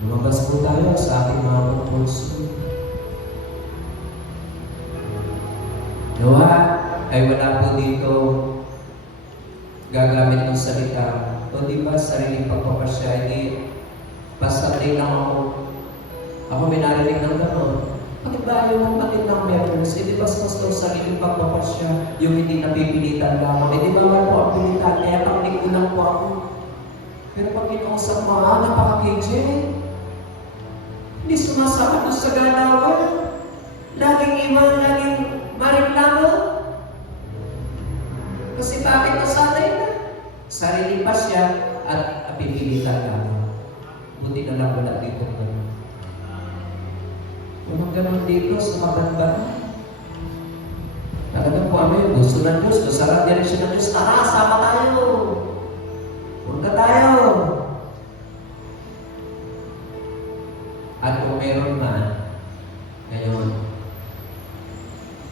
Lumabas po tayo sa ating mga puso. Nawa ay wala po dito gagamit ng salita. O di ba sariling pagpapasya, hindi basta lang ako. Ako may narinig ng gano'n. Bakit ba ayaw mong patid ng members? Di ba sa sariling pagpapasya, yung hindi napipilitan lamang? Di ba wala po ang pilitan? Kaya pakinig ko lang po ako. Pero pag kinausap mo, napaka-KJ. Hindi sumasama doon sa galawan. Laging iwan, laging mareklamo. Kasi bakit nasanay na? Sarili pa siya at pipilitan lamang. Buti na lang wala dito gano'n. Kung gano'n dito sa mabanban, talagang po ano yung gusto ng Diyos, masarap direksyon ng Diyos, tara, sama tayo! Punta tayo! At kung meron man, ngayon,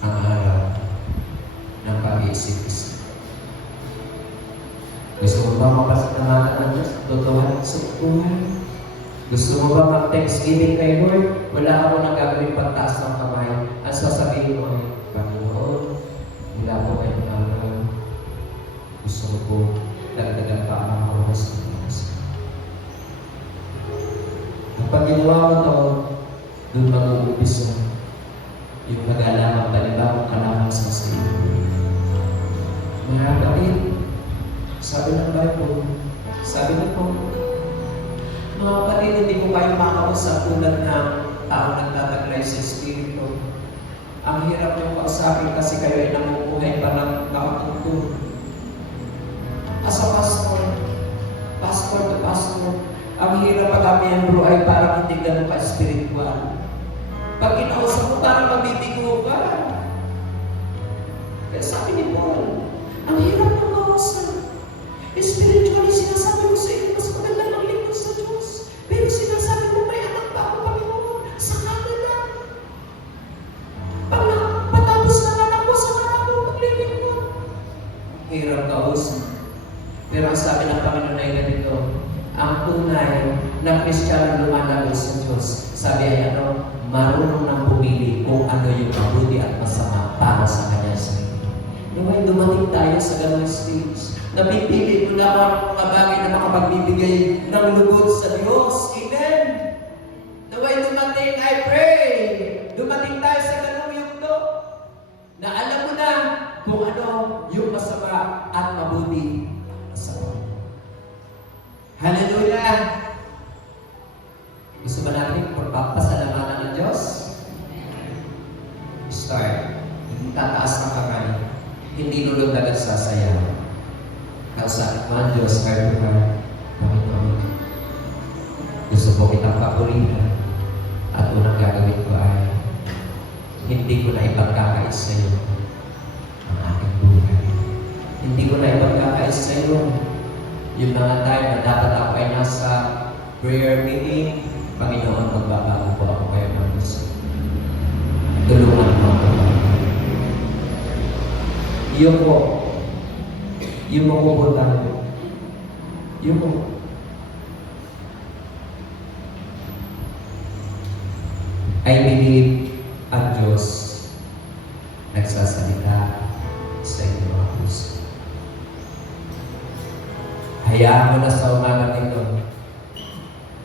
ang araw ng pag-iisip-isip. Gusto mo ba mapasalamatan ng Diyos? Totohanan sa buhay? Gusto mo ba mag-thanksgiving kay Lord? Wala ako nang gagawin pagtaas ng kamay. Ang sasabihin mo ay, Panginoon, mula po kayong araw. Gusto mo po dagdagan pa ang oras ng oras. At pag ginawa mo ito, doon mag-uumpisa yung nagalamang talibang kalamang sa iyo. Mga kapatid, sabi ng Bible, sabi na po, mga kapatid, hindi ko kayo makausap tulad ng taong nagtataglay sa Espiritu. Ang hirap yung kausapin kasi kayo ay namumuhay pa ng nakatungtong. As a pastor to pastor, ang hirap pag ang miyembro ay parang hindi ganun ka-spiritual. Pag kinausap mo, parang mabibigo ka. Kaya sabi ni Paul, ang hirap ng kausap. Spiritually, sinasabi mo sa iyo, mas maganda maglingkod sa Diyos. Pero sinasabi mo, may anak pa ako, Panginoon, sa kanila. Pag patapos na anak ko, sa kanila ako maglilingkod. Hirap kausap. Pero ang sabi ng Panginoon ay ganito, ang tunay na Kristiyano lumalabas sa Diyos, sabi ay ano, marunong nang pumili kung ano yung mabuti at masama para sa kanya sarili. Naway dumating tayo sa ganung stage. Napipili mo na ang mga bagay na makapagbibigay ng lugod sa Diyos. Amen? Naway dumating, I pray, dumating tayo sa ganung yugto na alam mo na kung ano yung masama at mabuti sa Panginoon. Hallelujah! Gusto ba natin pagpapasalamatan ng Diyos? Start. Tataas ang kamay. Hindi lulog agad sasayaw. Kausapin mo ang Diyos, heart to heart. Panginoon, gusto ko kitang papurihan at unang gagawin ko ay hindi ko na ipagkakais sa iyo ang aking buhay. Hindi ko na ipagkakais sa iyo yung mga time na dapat ako ay nasa prayer meeting. Panginoon, magbabago po ako kayo ng gusto. Tulungan mo ako. Yung po tayo. Yung po. I believe ang Diyos nagsasalita sa inyong mga puso. Hayaan mo na sa umaga nito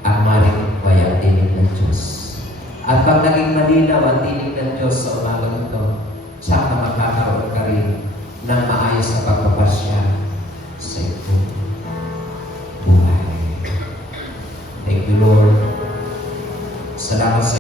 ang maring bayang tinig ng Diyos. At pag naging malinaw ang tinig ng Diyos sa umaga nito, saka magkakaroon ka rin ng maayos na pagpapasya sa iyong buhay. Thank you, Lord. Salamat sa